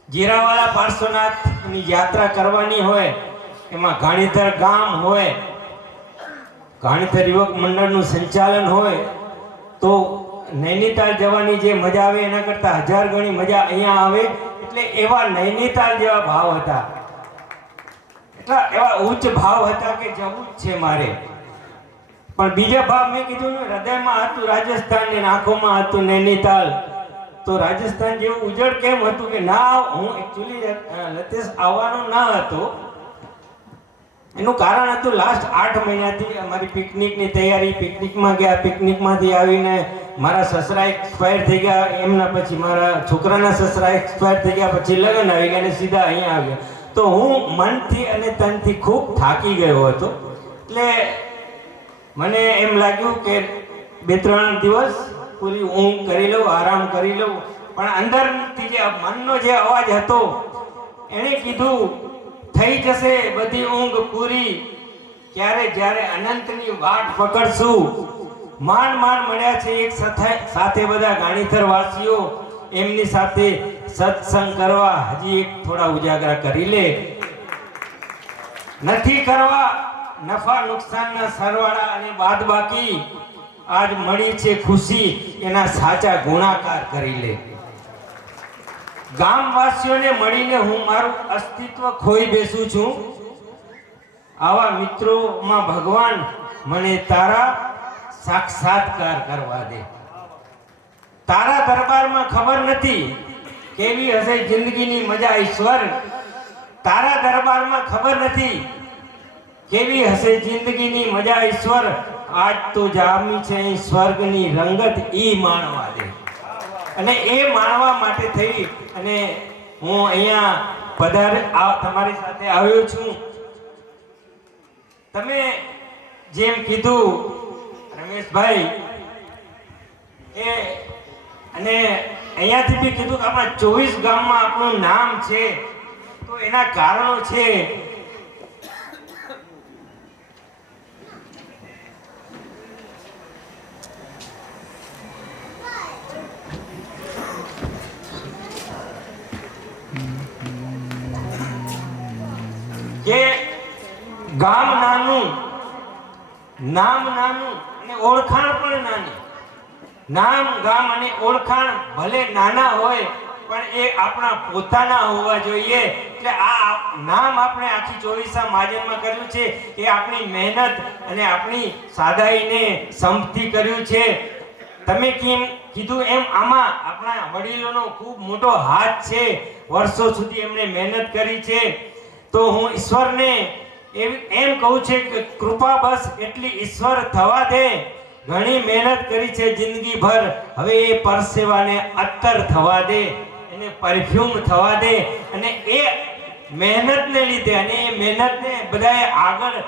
જીરાવાળા પાર્શ્વનાથની યાત્રા કરવાની હોય, એમાં ગાણીધર ગામ હોય, ગાણીધર યુવક મંડળનું સંચાલન હોય, તો નૈનીતાલ જવાની જે મજા આવે એના કરતા 1000 ગણી મજા અહીંયા આવે. એટલે એવા નૈનીતાલ જેવા ભાવ હતા, એવા ઉચ્ચ ભાવ હતા કે જવું જ છે મારે. પણ બીજા ભાવ મેં કીધું ને, હૃદયમાં હતું રાજસ્થાન ને આંખોમાં હતું નૈનીતાલ. તો રાજસ્થાન જેવું ઉજળ કેમ હતું કે ના, હું એકચ્યુઅલી લતેશ આવવાનો ના હતો. એનું કારણ હતું લાસ્ટ 8 મહિનાથી અમારી પિકનિકની તૈયારી. પિકનિકમાં ગયા, પિકનિકમાંથી આવીને મારા સસરા એક્સપાયર થઈ ગયા, એમના પછી મારા છોકરાના સસરા એક્સપાયર થઈ ગયા, પછી લગ્ન આવી ગયા અને સીધા અહીંયા આવ્યા. તો હું મનથી અને તનથી ખૂબ થાકી ગયો હતો. એટલે મને એમ લાગ્યું કે 2-3 દિવસ પૂરી ઊંઘ કરી લઉં, આરામ કરી લઉં. પણ અંદરથી જે મનનો જે અવાજ હતો એણે કીધું થઈ જશે બધી ઊંઘ પૂરી ક્યારે જ્યારે અનંતની વાટ પકડશું. માંડ મળ્યા છે એક સાથે બધા ગાણીધર વાસીઓ, એમની સાથે સત્સંગ કરવા હજી એક થોડા ઉજાગરા કરી લે. નથી કરવા નફા નુકસાનના સરવાળા અને બાદબાકી. આજ મળી છે ખુશી, એના સાચા ગુણાકાર કરી લે. ગામવાસીઓને મળીને હું મારું અસ્તિત્વ ખોઈ બેસું છું. આવા મિત્રોમાં ભગવાન મને તારા સાક્ષાત્કાર કરવા દે. તારા દરબારમાં ખબર નથી કેવી હશે જિંદગીની મજા ઈશ્વર. તારા દરબારમાં ખબર નથી કેવી હશે જિંદગીની મજા ઈશ્વર. આજ તો જામી છે સ્વર્ગની રંગત, ઈ માણવા દે. અને એ માણવા માટે થઈ અને હું અહીંયા તમારી સાથે આવ્યો છું. તમે જેમ કીધું રમેશભાઈ, અને અહીંયાથી બી કીધું કે આપણા 24 ગામમાં આપણું નામ છે, તો એના કારણો છે. કે ગામ નાનું, નામ નાનું અને ઓળખાણ પણ નાની. નામ, ગામ અને ઓળખાણ ભલે નાના હોય પણ એ આપણા પોતાના હોવા જોઈએ. એટલે આ નામ આપણે આખી 24 મહાજનમાં કર્યું છે એ આપણી મહેનત અને આપણી સાદાઈને સંપથી કર્યું છે. તમે કેમ કીધું એમ આમાં આપણા વડીલોનો ખૂબ મોટો હાથ છે. વર્ષો સુધી એમણે મહેનત કરી છે. તો હું ઈશ્વરને એમ કહું છું કે કૃપા બસ એટલી ઈશ્વર થવા દે ઘણી મહેનત કરી છે જિંદગીભર, હવે એ પરસેવાને અત્તર થવા દે, એને પરફ્યુમ થવા દે, અને એ મહેનતને લીધે અને એ મહેનતને બધાએ આગળ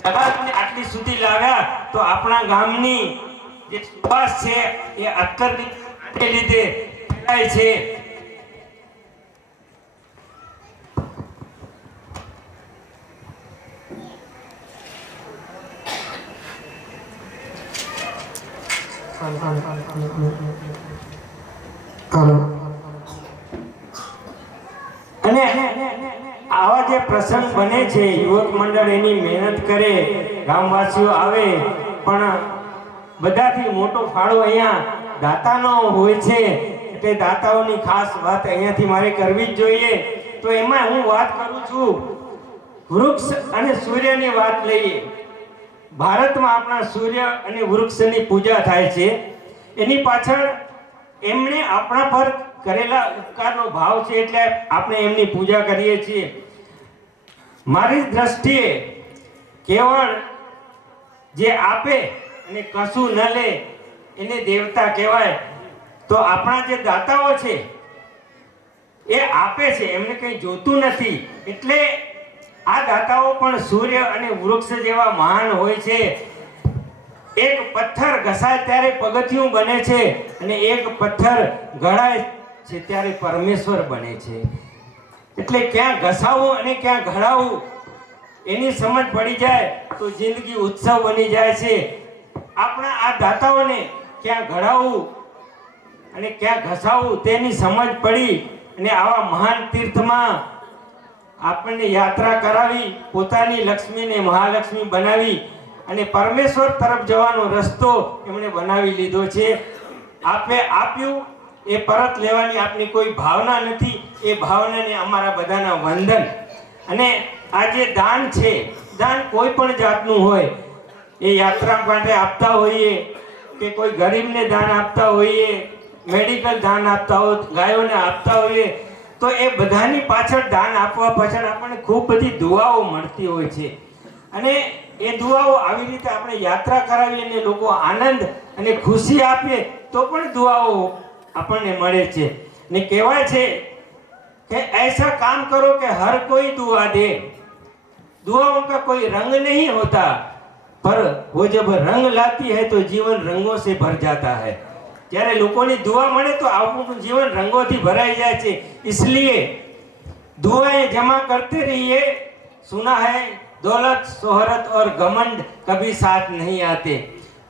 જગતને આટલી સુધી લાવ્યા, તો આપણા ગામની જે સુવાસ છે એ અત્તરની લીધે ફેલાય છે. અને આવા જે પ્રસંગ બને છે, યુવક મંડળ એની મહેનત કરે, ગામવાસીઓ આવે, પણ બધાથી મોટો ફાળો અહીંયા દાતાનો હોય છે. એટલે દાતાઓની ખાસ વાત અહીંયાથી મારે કરવી જ જોઈએ. તો એમાં હું વાત કરું છું વૃક્ષ અને સૂર્યની વાત લઈએ. ભારતમાં આપણા સૂર્ય અને વૃક્ષની પૂજા થાય છે. એની પાછળ એમણે આપણા પર કરેલા ઉપકારનો ભાવ છે, એટલે આપણે એમની પૂજા કરીએ છીએ. મારી દ્રષ્ટિએ કેવળ જે આપે અને કશું ન લે એને દેવતા કહેવાય. તો આપણા જે દાતાઓ છે એ આપે છે, એમને કંઈ જોતું નથી. એટલે આ દાતાઓ પણ સૂર્ય અને વૃક્ષ જેવા મહાન હોય છે. એક પથ્થર ઘસાય ત્યારે પગથિયું બને છે, અને એક પથ્થર ઘડાય છે ત્યારે પરમેશ્વર બને છે. એટલે ક્યાં ઘસાવવું અને ક્યાં ઘડાવવું એની સમજ પડી જાય તો જિંદગી ઉત્સવ બની જાય છે. આપણા આ દાતાઓને ક્યાં ઘડાવવું અને ક્યાં ઘસાવવું તેની સમજ પડી, અને આવા મહાન તીર્થમાં આપણને યાત્રા કરાવી, પોતાની લક્ષ્મીને મહાલક્ષ્મી બનાવી, અને પરમેશ્વર તરફ જવાનો રસ્તો એમણે બનાવી લીધો છે. આપે આપ્યું એ પરત લેવાની આપની કોઈ ભાવના નથી. એ ભાવનાને અમારા બધાના વંદન. અને આ જે દાન છે, દાન કોઈ પણ જાતનું હોય, એ યાત્રા માટે આપતા હોઈએ કે કોઈ ગરીબને દાન આપતા હોઈએ, મેડિકલ દાન આપતા હોય, ગાયોને આપતા હોઈએ, તો એ બધાની પાછળ દાન આપવા પાછળ આપણને ખૂબ બધી દુઆઓ મળતી હોય છે. અને એ દુઆઓ આવી રીતે આપણે યાત્રા કરાવીએ અને લોકો આનંદ અને ખુશી આપીએ તો પણ દુઆઓ આપણને મળે છે. ને કહેવાય છે कि ऐसा काम करो कि हर कोई दुआ दे. दुआओं का कोई रंग नहीं होता, पर वो जब रंग लाती है तो जीवन रंगों से भर जाता है. જ્યારે લોકોની દુઆ મળે તો આપણું જીવન રંગોથી ભરાઈ જાય છે. इसलिए दुआएं जमा करते रहिए. सुना है दौलत शोहरत और घमंड कभी साथ नहीं आते.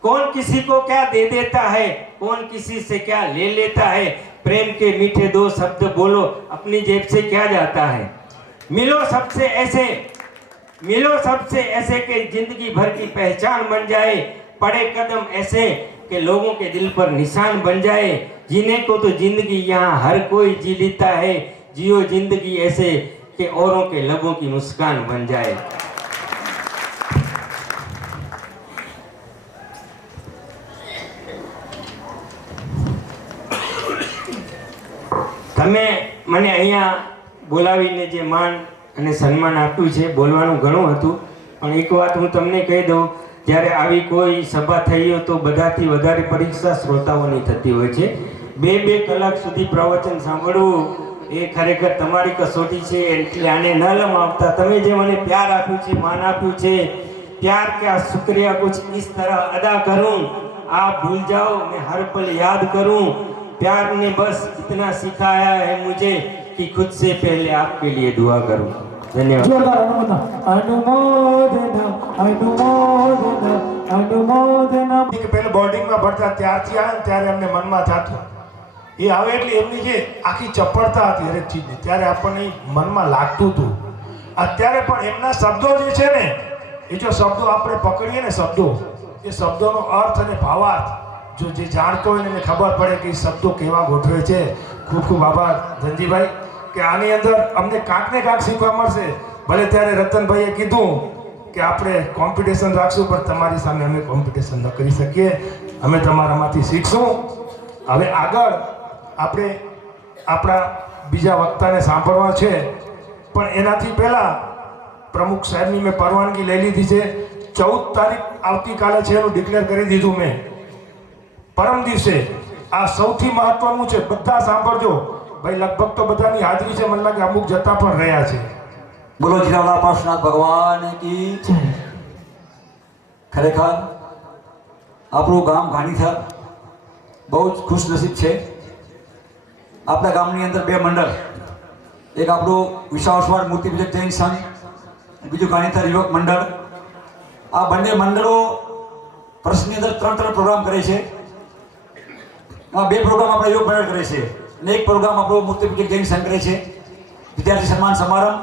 कौन किसी को क्या दे देता है, कौन किसी से क्या ले लेता है. प्रेम के मीठे दो शब्द बोलो, अपनी जेब से क्या जाता है. मिलो सबसे ऐसे कि जिंदगी भर की पहचान बन जाए. पड़े कदम ऐसे कि लोगों के दिल पर निशान बन जाए. जीने को तो जिंदगी यहाँ हर कोई जी लेता है. जियो जिंदगी ऐसे कि औरों के लबों की मुस्कान बन जाए. તમે મને અહીંયા બોલાવીને જે માન અને સન્માન આપ્યું છે, બોલવાનું ઘણું હતું, પણ એક વાત હું તમને કહી દઉં, જ્યારે આવી કોઈ સભા થઈ હોય તો બધાથી વધારે પરીક્ષા શ્રોતાઓની થતી હોય છે. 2-2 કલાક સુધી પ્રવચન સાંભળવું એ ખરેખર તમારી કસોટી છે. એટલે આને ન લમાવતા તમે જે મને પ્યાર આપ્યું છે, માન આપ્યું છે, प्यार का शुक्रिया कुछ इस तरह अदा करूं. आप भूल जाओ मैं हर पल याद करूं. प्यार ने बस इतना सिखाया है मुझे कि खुद से पहले आपके लिए दुआ करूं. धन्यवाद. जोरदार अनुमोदना अनुमोदना अनुमोदना. કે પહેલા બોર્ડિંગમાં ભણતા ત્યારથી આવે ને ત્યારે અમને મનમાં થતું એ આવે એટલે એમની જે આખી ચપળતા હતી હરેક ચીજની, ત્યારે આપણને મનમાં લાગતું હતું. અત્યારે પણ એમના શબ્દો જે છે ને, એ જો શબ્દો આપણે પકડીએ ને, શબ્દો એ શબ્દોનો અર્થ અને ભાવાર્થ જો જે જાણતો હોય ને એને ખબર પડે કે એ શબ્દો કેવા ગોઠવે છે. ખૂબ ખૂબ આભાર ધનજીભાઈ કે આની અંદર અમને કાંક ને કાંક શીખવા મળશે. ભલે ત્યારે રતનભાઈએ કીધું કે આપણે કોમ્પિટિશન રાખશું, પણ તમારી સામે અમે કોમ્પિટિશન ન કરી શકીએ. અમે તમારામાંથી શીખશું. હવે આગળ આપણે આપણા બીજા વક્તાને સાંભળવા છે, પણ એનાથી પહેલાં પ્રમુખ સાહેબની મેં પરવાનગી લઈ લીધી છે. 14 તારીખ આવતીકાલે છે એનું ડિક્લેર કરી દીધું મેં. પરમ દિવસે આ સૌથી મહત્વનું છે, બધા સાંભળજો ભાઈ. લગભગ તો બધાની હાજરી છે, મને લાગે અમુક જતા પણ રહ્યા છે. બોલો જીરાવલા પાર્શ્વનાથ ભગવાન કી જય. ખરેખર આપણું ગામ ગાણીથર બહુ જ ખુશનસીબ છે. આપણા ગામની અંદર 2 મંડળ, એક આપણું વિશાળસ્વાડ મૂર્તિ પૂજક જૈન સંઘ, બીજું ગાણીથર યુવક મંડળ. આ બંને મંડળો વર્ષની અંદર 3 પ્રોગ્રામ કરે છે. આ 2 પ્રોગ્રામ આપણા યુવક મંડળ કરે છે અને એક પ્રોગ્રામ આપણો મૂર્તિ પૂજક જૈન સંઘ કરે છે. વિદ્યાર્થી સન્માન સમારંભ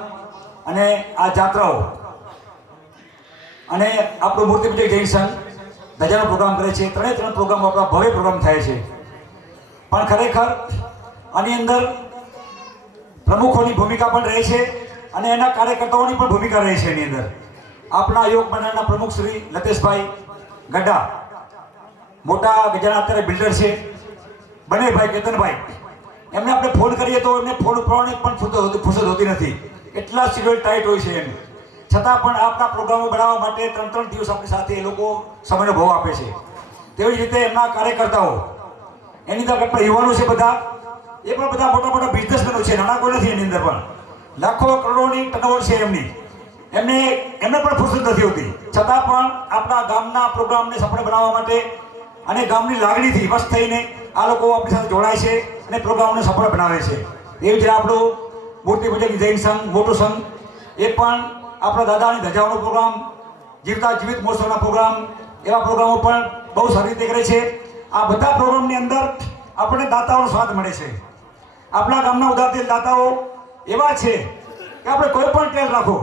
અને આ જાત્રાઓ અને આપણું મૂર્તિ પૂજક જૈન સંઘ ધજાનો પ્રોગ્રામ કરે છે. 3 પ્રોગ્રામ આપણા ભવ્ય પ્રોગ્રામ થાય છે. પણ ખરેખર આની અંદર પ્રમુખોની ભૂમિકા પણ રહે છે અને એના કાર્યકર્તાઓની પણ ભૂમિકા રહે છે. એની અંદર આપણા યોગ મંડળના પ્રમુખ શ્રી લતેશભાઈ ગઢા, મોટા ગજાના અત્યારે બિલ્ડર છે, બનેભાઈ કેતનભાઈ, એમને આપણે ફોન કરીએ તો એમને ફોન ઉપાડવાની પણ ફુરસત હોતી નથી. એટલા શિડ્યુલ ટાઈટ હોય છે એમ. છતાં પણ આપણા પ્રોગ્રામો બનાવવા માટે 3 દિવસ આપણી સાથે એ લોકો સમયનો ભાવ આપે છે. તેવી જ રીતે એમના કાર્યકર્તાઓ, એની અંદર આપણા યુવાનો છે બધા, એ પણ બધા મોટા બિઝનેસમેનો છે, નાના કોઈ નથી. એની અંદર પણ લાખો કરોડોની ટર્નઓવર છે એમની. એમને પણ ફુરસત નથી હોતી. છતાં પણ આપણા ગામના પ્રોગ્રામને સફળ બનાવવા માટે અને ગામની લાગણીથી વશ થઈને આ લોકો આપણી સાથે જોડાય છે અને પ્રોગ્રામને સફળ બનાવે છે. એવી જ રીતે આપણું મૂર્તિ પૂજક જૈન સંઘ, મોટો સંઘ, એ પણ આપણા દાદાની ધજાઓનો પ્રોગ્રામ, જીવતા જીવિત મહોત્સવના પ્રોગ્રામ, એવા પ્રોગ્રામો પણ બહુ સારી રીતે કરે છે. આ બધા પ્રોગ્રામની અંદર આપણને દાતાઓનો સ્વાદ મળે છે. આપણા ગામના ઉદારદિલ દાતાઓ એવા છે કે આપણે કોઈ પણ ટેલ રાખો,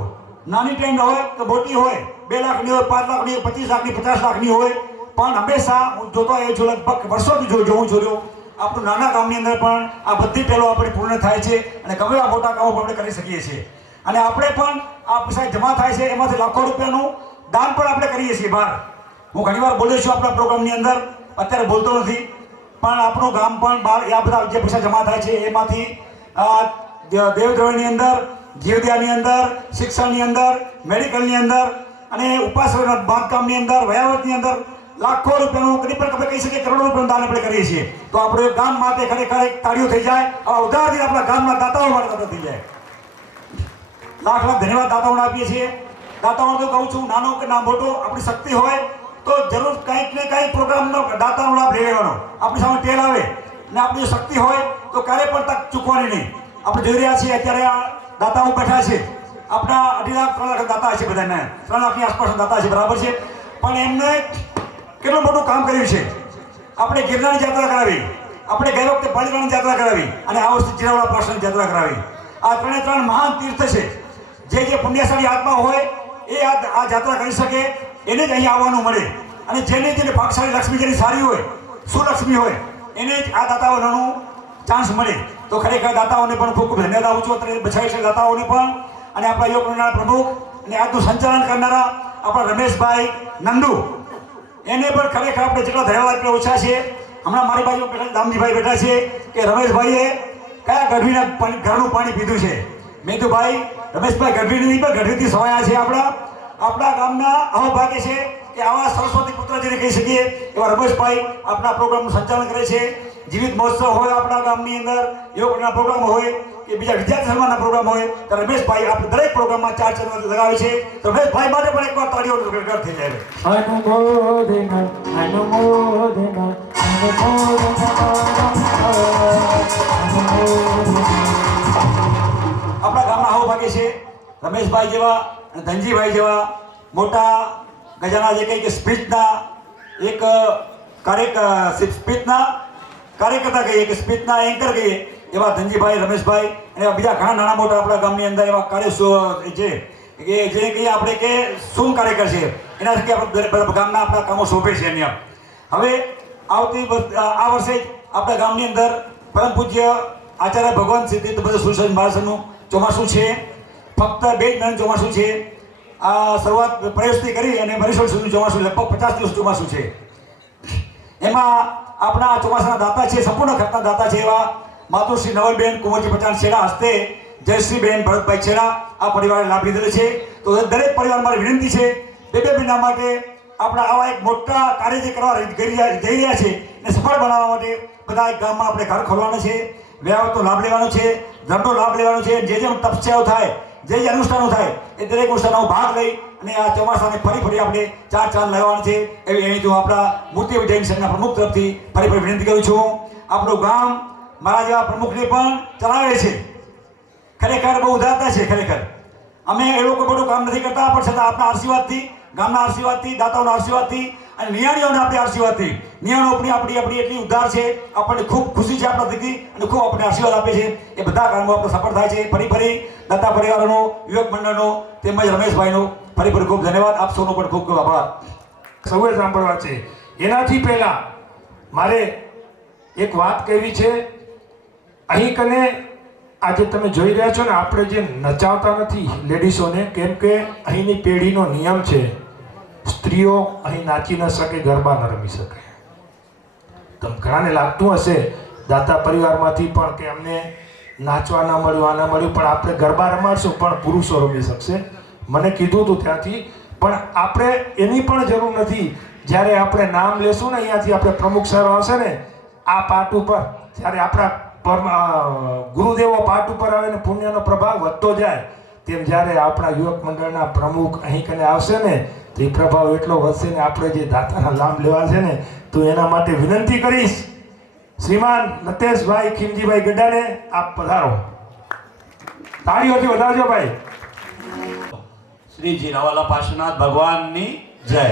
નાની ટેલ હોય કે મોટી હોય, 2 લાખની હોય, 5 લાખની હોય, 25 લાખની, 50 લાખની હોય, પણ હંમેશા હું જોતો આવ્યો છું, લગભગ વર્ષોથી જોઉં છું. આપણું નાના ગામની અંદર પણ આ બધી ટેલો આપણે પૂર્ણ થાય છે અને ગમે એવા મોટા કામો પણ આપણે કરી શકીએ છીએ. અને આપણે પણ આ પૈસા જમા થાય છે, એમાંથી લાખો રૂપિયાનું દાન પણ આપણે કરીએ છીએ બહાર. હું ઘણીવાર બોલ્યો છું આપણા પ્રોગ્રામની અંદર, અત્યારે બોલતો નથી, પણ આપણું ગામ પણ બહાર આ બધા જે પૈસા જમા થાય છે એમાંથી દેવદ્રવ્યની અંદર, જીવદયાની અંદર, શિક્ષણની અંદર, મેડિકલની અંદર અને ઉપાસના બાંધકામની અંદર, વયાવટની અંદર લાખો રૂપિયાનું, કદી પણ આપણે કહી શકીએ કરોડો રૂપિયાનું દાન આપણે કરીએ છીએ. તો આપણે ગામ માટે ખરેખર એક તાળીઓ થઈ જાય. આવા ઉદાહરણથી આપણા ગામના દાતાઓ માટે થઈ જાય. લાખ ધન્યવાદ દાતાઓને આપીએ છીએ. દાતાઓને તો કહું છું, નાનો કે ના મોટો, આપણી શક્તિ હોય તો જરૂર કંઈક ને કંઈક પ્રોગ્રામનો દાતાનો લાભ લઈ લેવાનો. આપણી સામે ટેલ આવે અને આપણી શક્તિ હોય તો ક્યારેય પણ તક ચૂકવાની નહીં. આપણે જોઈ રહ્યા છીએ અત્યારે આ દાતાઓ બેઠા છે, આપણા 2.5 લાખ 3 લાખ દાતા છે, બધાને 3 લાખની આસપાસ દાતા છે, બરાબર છે. પણ એમને કેટલું મોટું કામ કર્યું છે. આપણે ગિરનારની યાત્રા કરાવી, આપણે ગઈ વખતે પાલીતાણાની યાત્રા કરાવી અને આ વખતે જીરાવલા પાર્શ્વનાથની યાત્રા કરાવી. આ 3 મહાન તીર્થ છે. જે પુણ્યશાળી આત્મા હોય એ આ યાત્રા કરી શકે, એને જ અહીં આવવાનું મળે. અને જેને ભાગશાળી લક્ષ્મી જેની સારી હોય, સુલક્ષ્મી હોય, એને જ આ દાતાઓનું ચાન્સ મળે. તો ખરેખર દાતાઓને પણ ખૂબ ખૂબ ધન્યવાદ આપું છું. અત્યારે બચાવી છે દાતાઓને પણ. અને આપણા યોગ મંડળના પ્રમુખ અને આજનું સંચાલન કરનારા આપણા રમેશભાઈ નંદુ, એને પણ ખરેખર આપણે જેટલા ધન્યવાદ આપણે ઓછા છે. હમણાં મારી બાજુ બેઠા દામજીભાઈ બેઠા છે કે રમેશભાઈએ કયા ગઢવીના ઘરનું પાણી પીધું છે. મેં તો ભાઈ રમેશભાઈ ગઢવી નહીં પણ ગઢવીથી સવાયા છે. આપણા ગામના અહોભાગ્ય છે કે આવા સરસ્વતી પુત્ર જેને કહી શકીએ એવા રમેશભાઈ આપણા પ્રોગ્રામનું સંચાલન કરે છે. જીવિત મહોત્સવ હોય આપણા ગામની અંદર, યોગના પ્રોગ્રામ હોય કે બીજા વિદ્યાર્થી સન્માનના પ્રોગ્રામ હોય, તો રમેશભાઈ આપણે દરેક પ્રોગ્રામમાં 4 ચંદ્ર લગાવે છે. તો રમેશભાઈ માટે પણ એકવાર તાળીઓ ગઢ થઈ જાય. અનુમોદન અનુમોદન આપણા ગામના અહોભાગ્ય છે રમેશભાઈ જેવા અને ધનજીભાઈ જેવા મોટા ગજાના જે કંઈ કે સ્પીચના એક કાર્યકર્તા કહીએ કે સ્પીચના એન્કર કહીએ એવા ધનજીભાઈ, રમેશભાઈ અને એવા બીજા ઘણા નાના મોટા આપણા ગામની અંદર એવા કાર્ય છે કે જે કહીએ આપણે કે શું કાર્યકર છે, એના થકી આપણે ગામના આપણા કામો શોભે છે. એની હવે આ વર્ષે જ આપણા ગામની અંદર પરમ પૂજ્ય આચાર્ય ભગવાન સિદ્ધિ બધા સુરસંજ મહારાજનું ચોમાસું છે. ફક્ત 2 મહિનાનું ચોમાસું છે. આ શરૂઆત પ્રયાસથી કરી અને મરીસોડ સુધીનું ચોમાસું, લગભગ 50 દિવસ ચોમાસું છે. એમાં આપણા ચોમાસાના દાતા છે, સંપૂર્ણ ખર્ચના દાતા છે એવા માતુશ્રી નવલબેન કુંવરજી પચાણ છેડા હસ્તે જયશ્રીબેન ભરતભાઈ છેડા આ પરિવારે લાભ લીધેલો છે. તો દરેક પરિવાર મારી વિનંતી છે બે મહિના માટે આપણા આવા એક મોટા કાર્ય જે કરવા જઈ રહ્યા છે એને સફળ બનાવવા માટે બધા એક ગામમાં આપણે ઘર ખોલવાનું છે, વ્યવહારનો લાભ લેવાનો છે, ધર્મનો લાભ લેવાનો છે. જે જે તપસ્યાઓ થાય, જે અનુષ્ઠાનો થાય એ દરેક અનુષ્ઠાનો ભાગ લઈ અને આ ચોમાસાને ફરી આપણે ચાર ચાંદ લેવાનું છે એવી અહીં હું આપણા મૂર્તિ વિજય સંઘના પ્રમુખ તરફથી ફરી વિનંતી કરું છું. આપણું ગામ મારા જેવા પ્રમુખને પણ ચલાવે છે. ખરેખર બહુ ઉદારતા છે. ખરેખર અમે એ લોકો બધું કામ નથી કરતા, પણ છતાં આપણા આશીર્વાદથી, ગામના આશીર્વાદથી, દાતાઓના આશીર્વાદથી અને નિયાણીઓના આપણી આશીર્વાદથી, નિયાણો આપણી એટલી ઉદાર છે, આપણને ખૂબ ખુશી છે આપણા દીકરી અને ખૂબ આપણને આશીર્વાદ આપે છે. એ બધા કામો આપણે સફળ થાય છે. ફરી દાતા પરિવારોનો, યુવક મંડળનો તેમજ રમેશભાઈનો ફરી ખૂબ ધન્યવાદ. આપ સૌનો પણ ખૂબ ખૂબ આભાર. સૌએ સાંભળવા છે. એનાથી પહેલા મારે એક વાત કહેવી છે. અહીં કને આજે તમે જોઈ રહ્યા છો ને, આપણે જે નચાવતા નથી લેડીઝોને, કેમ કે અહીંની પેઢીનો નિયમ છે સ્ત્રીઓ અહીં નાચી ન શકે, ગરબા ન રમી શકે. તમને ઘણાને લાગતું હશે દાતા પરિવારમાંથી પણ કે અમને નાચવા ના મળ્યું, આ ના મળ્યું, પણ આપણે ગરબા રમાડશું પણ પુરુષો રમી શકશે. મને કીધું હતું ત્યાંથી, પણ આપણે એની પણ જરૂર નથી. જ્યારે આપણે નામ લેશું ને અહીંયાથી, આપણે પ્રમુખ સાહેબ આવશે ને આ પાઠ ઉપર, જ્યારે આપણા ગુરુદેવો પાઠ ઉપર આવે ને પુણ્યનો પ્રભાવ વધતો જાય, તેમ જ્યારે આપણા યુવક મંડળના પ્રમુખ અહીં કને આવશે ને તો એ પ્રભાવ એટલો વધશે ને આપણે જે દાતાના લાભ લેવા છે ને, તો એના માટે વિનંતી કરીશ શ્રીમાન લતેશભાઈ ખીમજીભાઈ ગઢાને આપ પધારો. તાળીઓથી વધારજો ભાઈ. શ્રી જીરાવાલા પાર્શ્વનાથ ભગવાનની જય.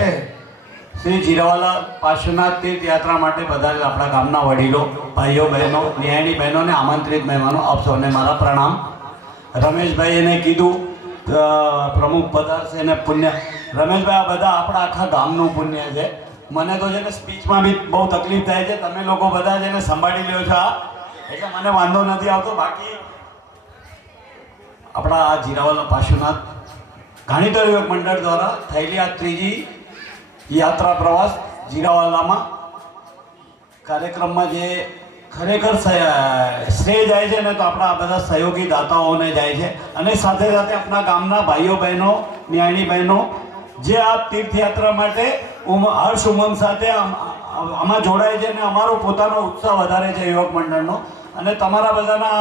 શ્રી જીરાવાલા પાર્શ્વનાથ તીર્થયાત્રા માટે બધા આપણા ગામના વડીલો, ભાઈઓ, બહેનો, ન્યાયની બહેનોને, આમંત્રિત મહેમાનો, આપ સૌને મારા પ્રણામ. રમેશભાઈ એને કીધું પ્રમુખ પધારશે ને પુણ્ય. રમેશભાઈ, આ બધા આપણા આખા ગામનું પુણ્ય છે. મને તો છે ને સ્પીચમાં બી બહુ તકલીફ થાય છે. તમે લોકો બધા જેને સંભાળી લ્યો છો એટલે મને વાંધો નથી આવતો. બાકી આપણા આ જીરાવાલા પાર્શ્વનાથ ગાણીતર યુવક મંડળ દ્વારા થયેલી આ ત્રીજી યાત્રા પ્રવાસ જીરાવાલામાં કાર્યક્રમમાં જે ખરેખર શ્રેય જાય છે ને, તો આપણા આ બધા સહયોગી દાતાઓને જાય છે. અને સાથે સાથે આપણા ગામના ભાઈઓ બહેનો, ન્યાયની બહેનો જે આ તીર્થયાત્રા માટે હર્ષ ઉમંગ સાથે આમાં જોડાય છે. અને અમારો પોતાનો ઉત્સાહ વધારે છે યુવક મંડળનો. અને તમારા બધાના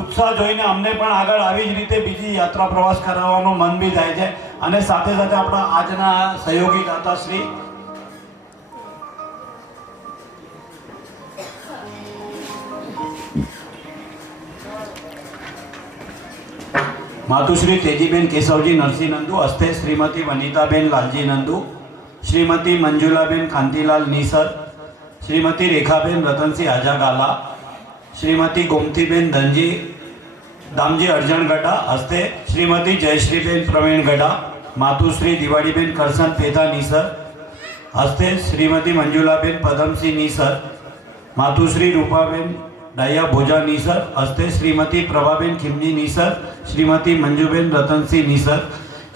ઉત્સાહ જોઈને અમને પણ આગળ આવી જ રીતે બીજી યાત્રા પ્રવાસ કરાવવાનું મન બી થાય છે. અને સાથે સાથે આપણા આજના સહયોગી દાતા શ્રી માતુશ્રી તેજીબેન કેશવજી નરસિંહ નંદુ, હસ્તે શ્રીમતી વનિતાબેન લાલજી નંદુ, શ્રીમતી મંજુલાબેન કાંતિલાલ નીસર, શ્રીમતી રેખાબેન રતનસિંહ આજાગાલા, શ્રીમતી ગોમતીબેન દામજી અર્જણ ગઢા, હસ્તે શ્રીમતી જયશ્રીબેન પ્રવીણ ગઢા, માતુશ્રી દિવાળીબેન કરસન પેથા નીસર, હસ્તે શ્રીમતી મંજુલાબેન પદમસિંહ નીસર, માતુશ્રી રૂપાબેન ડાયા ભોજા નીસર, હસ્તે શ્રીમતી પ્રભાબેન ખીમજી નીસર, શ્રીમતી મંજુબેન રતનસિંહ નીસર.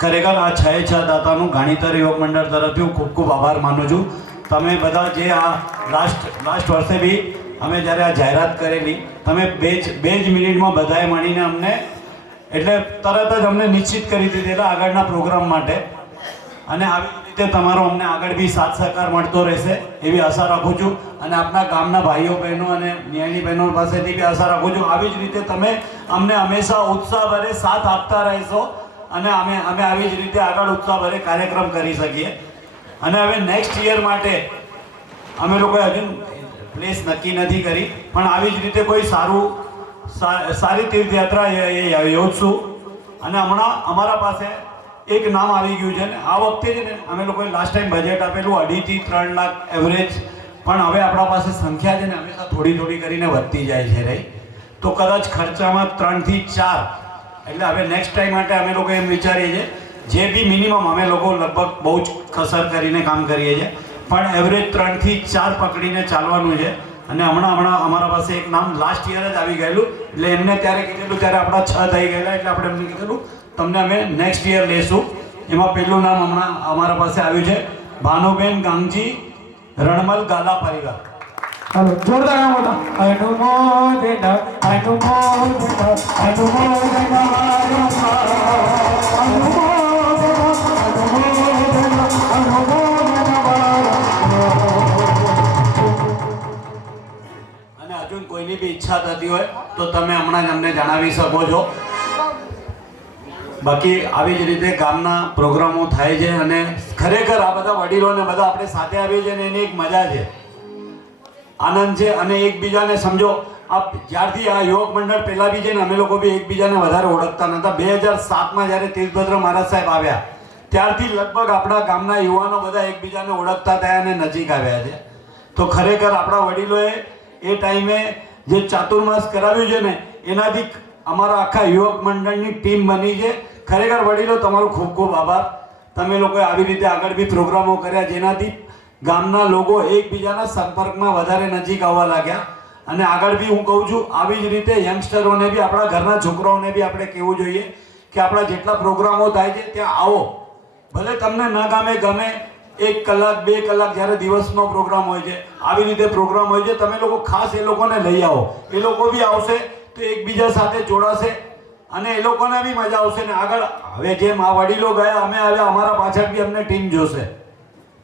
ખરેખર આ છ દાતાનું ગાણીતર યુવક મંડળ તરફથી હું ખૂબ ખૂબ આભાર માનું છું. તમે બધા જે આ લાસ્ટ વર્ષે બી અમે જ્યારે આ જાહેરાત કરેલી, તમે બે જ મિનિટમાં બધાએ મળીને અમને એટલે તરત જ અમને નિશ્ચિત કરી દીધેલા આગળના પ્રોગ્રામ માટે. અને આવી રીતે તમારો અમને આગળ બી સાથ સહકાર મળતો રહેશે એવી આશા રાખું છું. અને આપણા ગામના ભાઈઓ બહેનો અને ન્યાયની બહેનો પાસેથી બી આશા રાખું છું આવી જ રીતે તમે અમને હંમેશા ઉત્સાહભરે સાથ આપતા રહેશો અને અમે આવી જ રીતે આગળ ઉત્સાહભરે કાર્યક્રમ કરી શકીએ. અને હવે નેક્સ્ટ યર માટે અમે લોકોએ હજુ પ્લેસ નક્કી નથી કરી, પણ આવી જ રીતે કોઈ સારી તીર્થયાત્રા યોજશું. અને હમણાં અમારા પાસે એક નામ આવી ગયું છે ને, આ વખતે છે ને અમે લોકોએ લાસ્ટ ટાઈમ બજેટ આપેલું 2.5 થી 3 લાખ એવરેજ, પણ હવે આપણા પાસે સંખ્યા છે ને હંમેશા થોડી કરીને વધતી જાય છે રહી, તો કદાચ ખર્ચામાં 3 થી 4. એટલે હવે નેક્સ્ટ ટાઈમ માટે અમે લોકો એમ વિચારીએ છીએ જે બી મિનિમમ અમે લોકો લગભગ બહુ જ કસર કરીને કામ કરીએ છીએ, પણ એવરેજ 3 થી 4 પકડીને ચાલવાનું છે. અને હમણાં અમારા પાસે એક નામ લાસ્ટ યર જ આવી ગયેલું, એટલે એમને ત્યારે કીધેલું ત્યારે આપણા 6 થઈ ગયેલા, એટલે આપણે એમને કીધેલું તમને અમે નેક્સ્ટ યર લેશું. એમાં પહેલું નામ હમણાં અમારા પાસે આવ્યું છે ભાનુબેન ગાંગજી રણમલ ગાલા પરિવાર. હાલો જોરદાર આવો તો અનુમોદન અનુમોદન અનુમોદન કોઈની બી ઈચ્છા થતી હોય તો તમે હમણાં જ અમને જણાવી શકો છો. બાકી આવી જ રીતે ગામના પ્રોગ્રામો થાય છે અને ખરેખર આ બધા વડીલોને બધા આપણે સાથે આવીએ છીએ અને એની એક મજા છે, આનંદ છે. અને એકબીજાને સમજો, આ જ્યારથી આ યુવક મંડળ પહેલાં બી છે ને અમે લોકો બી એકબીજાને વધારે ઓળખતા નહોતા. 2007માં જ્યારે તીર્થભદ્ર મહારાજ સાહેબ આવ્યા ત્યારથી લગભગ આપણા ગામના યુવાનો બધા એકબીજાને ઓળખતા થયા અને નજીક આવ્યા છે. તો ખરેખર આપણા વડીલોએ એ ટાઈમે જે ચાતુર્માસ કરાવ્યું છે ને એનાથી અમારા આખા યુવક મંડળની ટીમ બની છે. ખરેખર વડીલો તમારો ખૂબ ખૂબ આભાર. તમે લોકોએ આવી રીતે આગળ બી પ્રોગ્રામો કર્યા જેનાથી ગામના લોકો એકબીજાના સંપર્કમાં વધારે નજીક આવવા લાગ્યા. અને આગળ બી હું કહું છું આવી જ રીતે યંગસ્ટરોને બી આપણા ઘરના છોકરાઓને બી આપણે કહેવું જોઈએ કે આપણા જેટલા પ્રોગ્રામો થાય છે ત્યાં આવો. ભલે તમને ન ગમે 1 કલાક 2 કલાક જ્યારે દિવસનો પ્રોગ્રામ હોય છે આવી રીતે પ્રોગ્રામ હોય છે તમે લોકો ખાસ એ લોકોને લઈ આવો. એ લોકો બી આવશે તો એકબીજા સાથે જોડાશે અને એ લોકોને બી મજા આવશે. ને આગળ હવે જેમ આ વડીલો ગયા અમે આવ્યા અમારા પાછળ બી અમને ટીમ જોશે.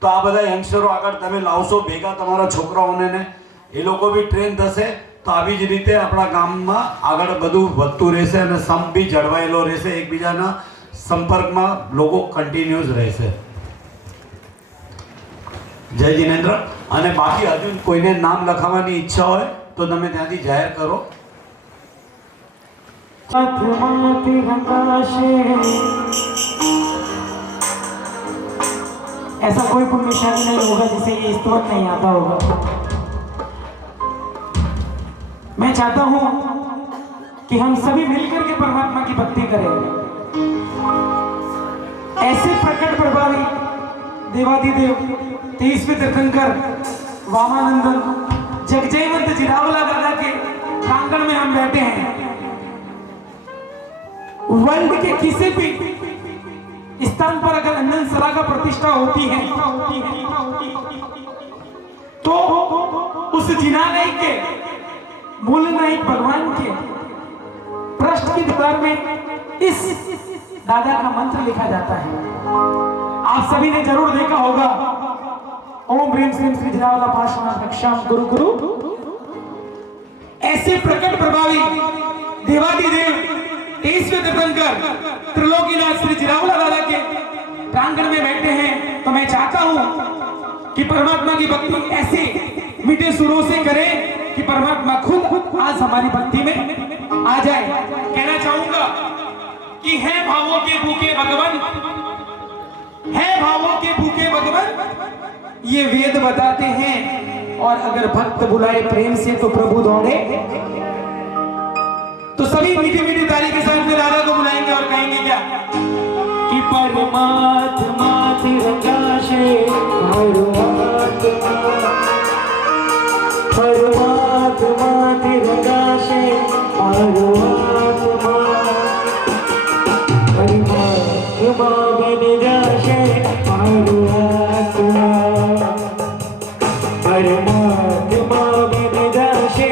તો આ બધા યંગસ્ટરો આગળ તમે લાવશો ભેગા તમારા છોકરાઓને ને એ લોકો બી ટ્રેન થશે. તો આવી જ રીતે આપણા ગામમાં આગળ બધું વધતું રહેશે અને સંપ બી જળવાયેલો રહેશે, એકબીજાના સંપર્કમાં લોકો કન્ટિન્યુઅસ રહેશે. જય જિનેન્દ્ર. અને બાકી હજુ કોઈને નામ લખાવવાની ઈચ્છા હોય તો તમે ત્યાંથી જાહેર કરો. ऐसा कोई पुण्यशाली नहीं होगा जिसे ये स्तोत्र नहीं आता होगा. मैं चाहता हूं कि हम सभी मिलकर के परमात्मा की भक्ति करें. ऐसे प्रकट प्रभावी देवादिदेव 23वें तीर्थंकर वामानंदन जगजयवंत जिरावला दादा के प्रांगण में हम बैठे हैं. वर्ल्ड के किसी भी स्थान पर अगर अनंत सला का प्रतिष्ठा होती है तो उस जिनालय के मूल नायक भगवान के पृष्ठ की दीवार में इस दादा का मंत्र लिखा जाता है. आप सभी ने जरूर देखा होगा. ओम ह्रीम श्रीम श्री जिरावला पार्श्वनाथ रक्षाम गुरु गुरु. ऐसे प्रकट प्रभावी देवादिदेव 23वें तीर्थंकर त्रिलोकीनाथ श्री जिरावला दादा के प्रांगण में बैठे हैं. तो मैं चाहता हूं कि परमात्मा की भक्ति ऐसे मीठे सुरों से करें कि परमात्मा खुद आज हमारी भक्ति में आ जाए. कहना चाहूंगा कि है भावों के भूखे भगवान, है भावों के भूखे भगवान ये वेद बताते हैं. और अगर भक्त बुलाए प्रेम से तो प्रभु दौड़े. तो सभी मीठी मीठी ताली के साथ में दादा को बुलाएंगे और कहेंगे क्या कि परमात्मा तिरंगाशे परमात्मा तिरंगाशे परमात्मा बन जाशे परमात्मा बन जाशे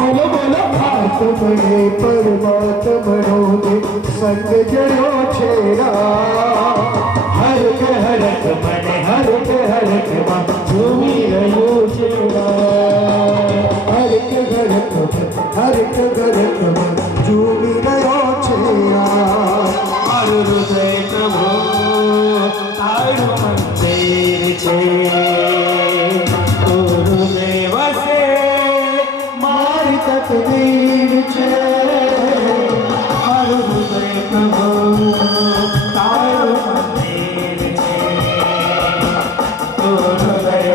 बोलो बोलो आत्मने परमात्मनो दे संग जड़ो छेड़ा. हर के हरक मन हर के हरक मन झूमी रहो छेड़ा. हर के हरक मन हर के हरक मन झूमी रहो छेड़ा. हर हृदय प्रभु तारू मंदिर छे तकदीर छे. हर हृदय प्रभु तारू मंदिर छे. हृदय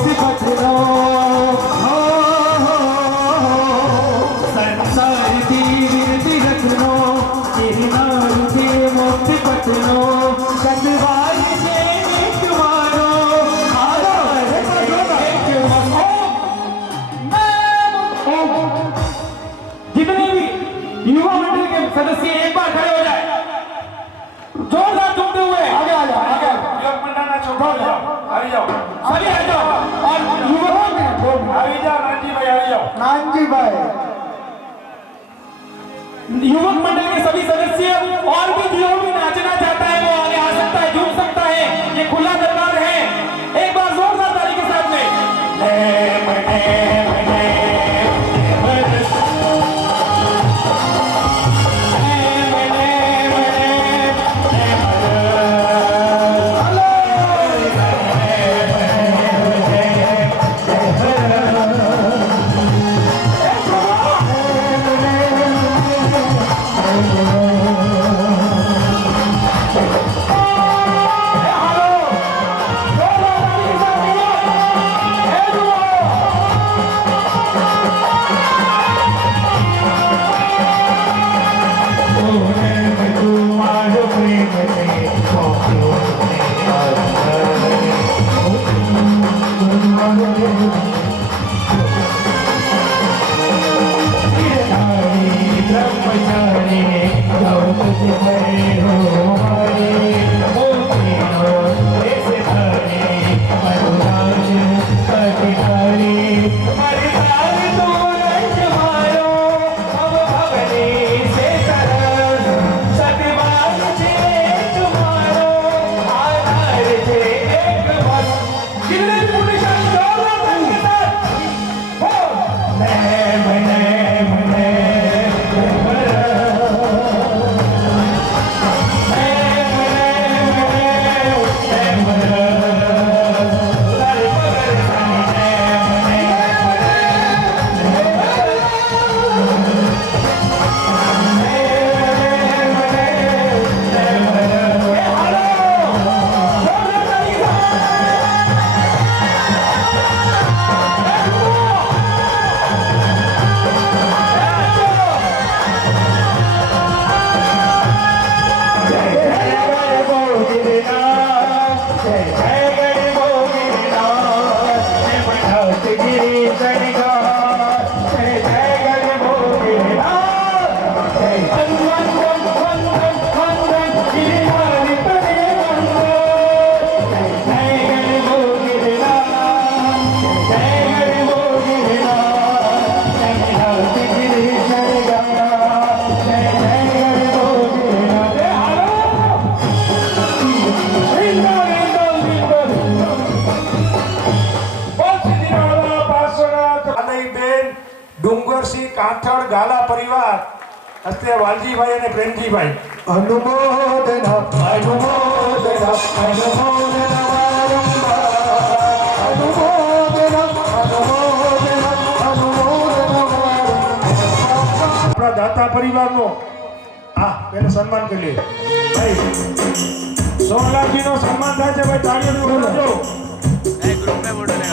मुक्ति पथरो संसार की विरति रखनो तेरी नाम के मुक्ति पथरो सदवार से एक मारो आधार एक मारो। जितने भी युवा मंडल के सदस्य एक बार खड़े हो जाए, जोरदार झूमते हुए आगे आ जाओ, आगे યુવક મંડળના છોકરાઓ આવી જાઓ सभी आ जाओ और युवकों में આવી જાઓ નાનજીભાઈ આવી જાઓ नानजी भाई युवक मंडल के सभी सदस्य और भी जो भी नाचना चाहता है वो आगे आ सकता है, झूम सकता है। ये खुला दरबार है, एक बार जोरदार ताली के साथ में ડુંગરસિંહ કાંઠળ ગાલા પરિવાર હસ્તે વાલજીભાઈ અને પ્રેમજીભાઈ अनुमोदन अनुमोदन अनुमोदन अनुमोदन अनुमोदन अनुमोदन। આપણા દાતા પરિવારનો એને સન્માન કરી લે ભાઈ સોનલાલજીનો સન્માન થાય છે ભાઈ તાળીઓથી બોલાવજો ग्रुप में बोलो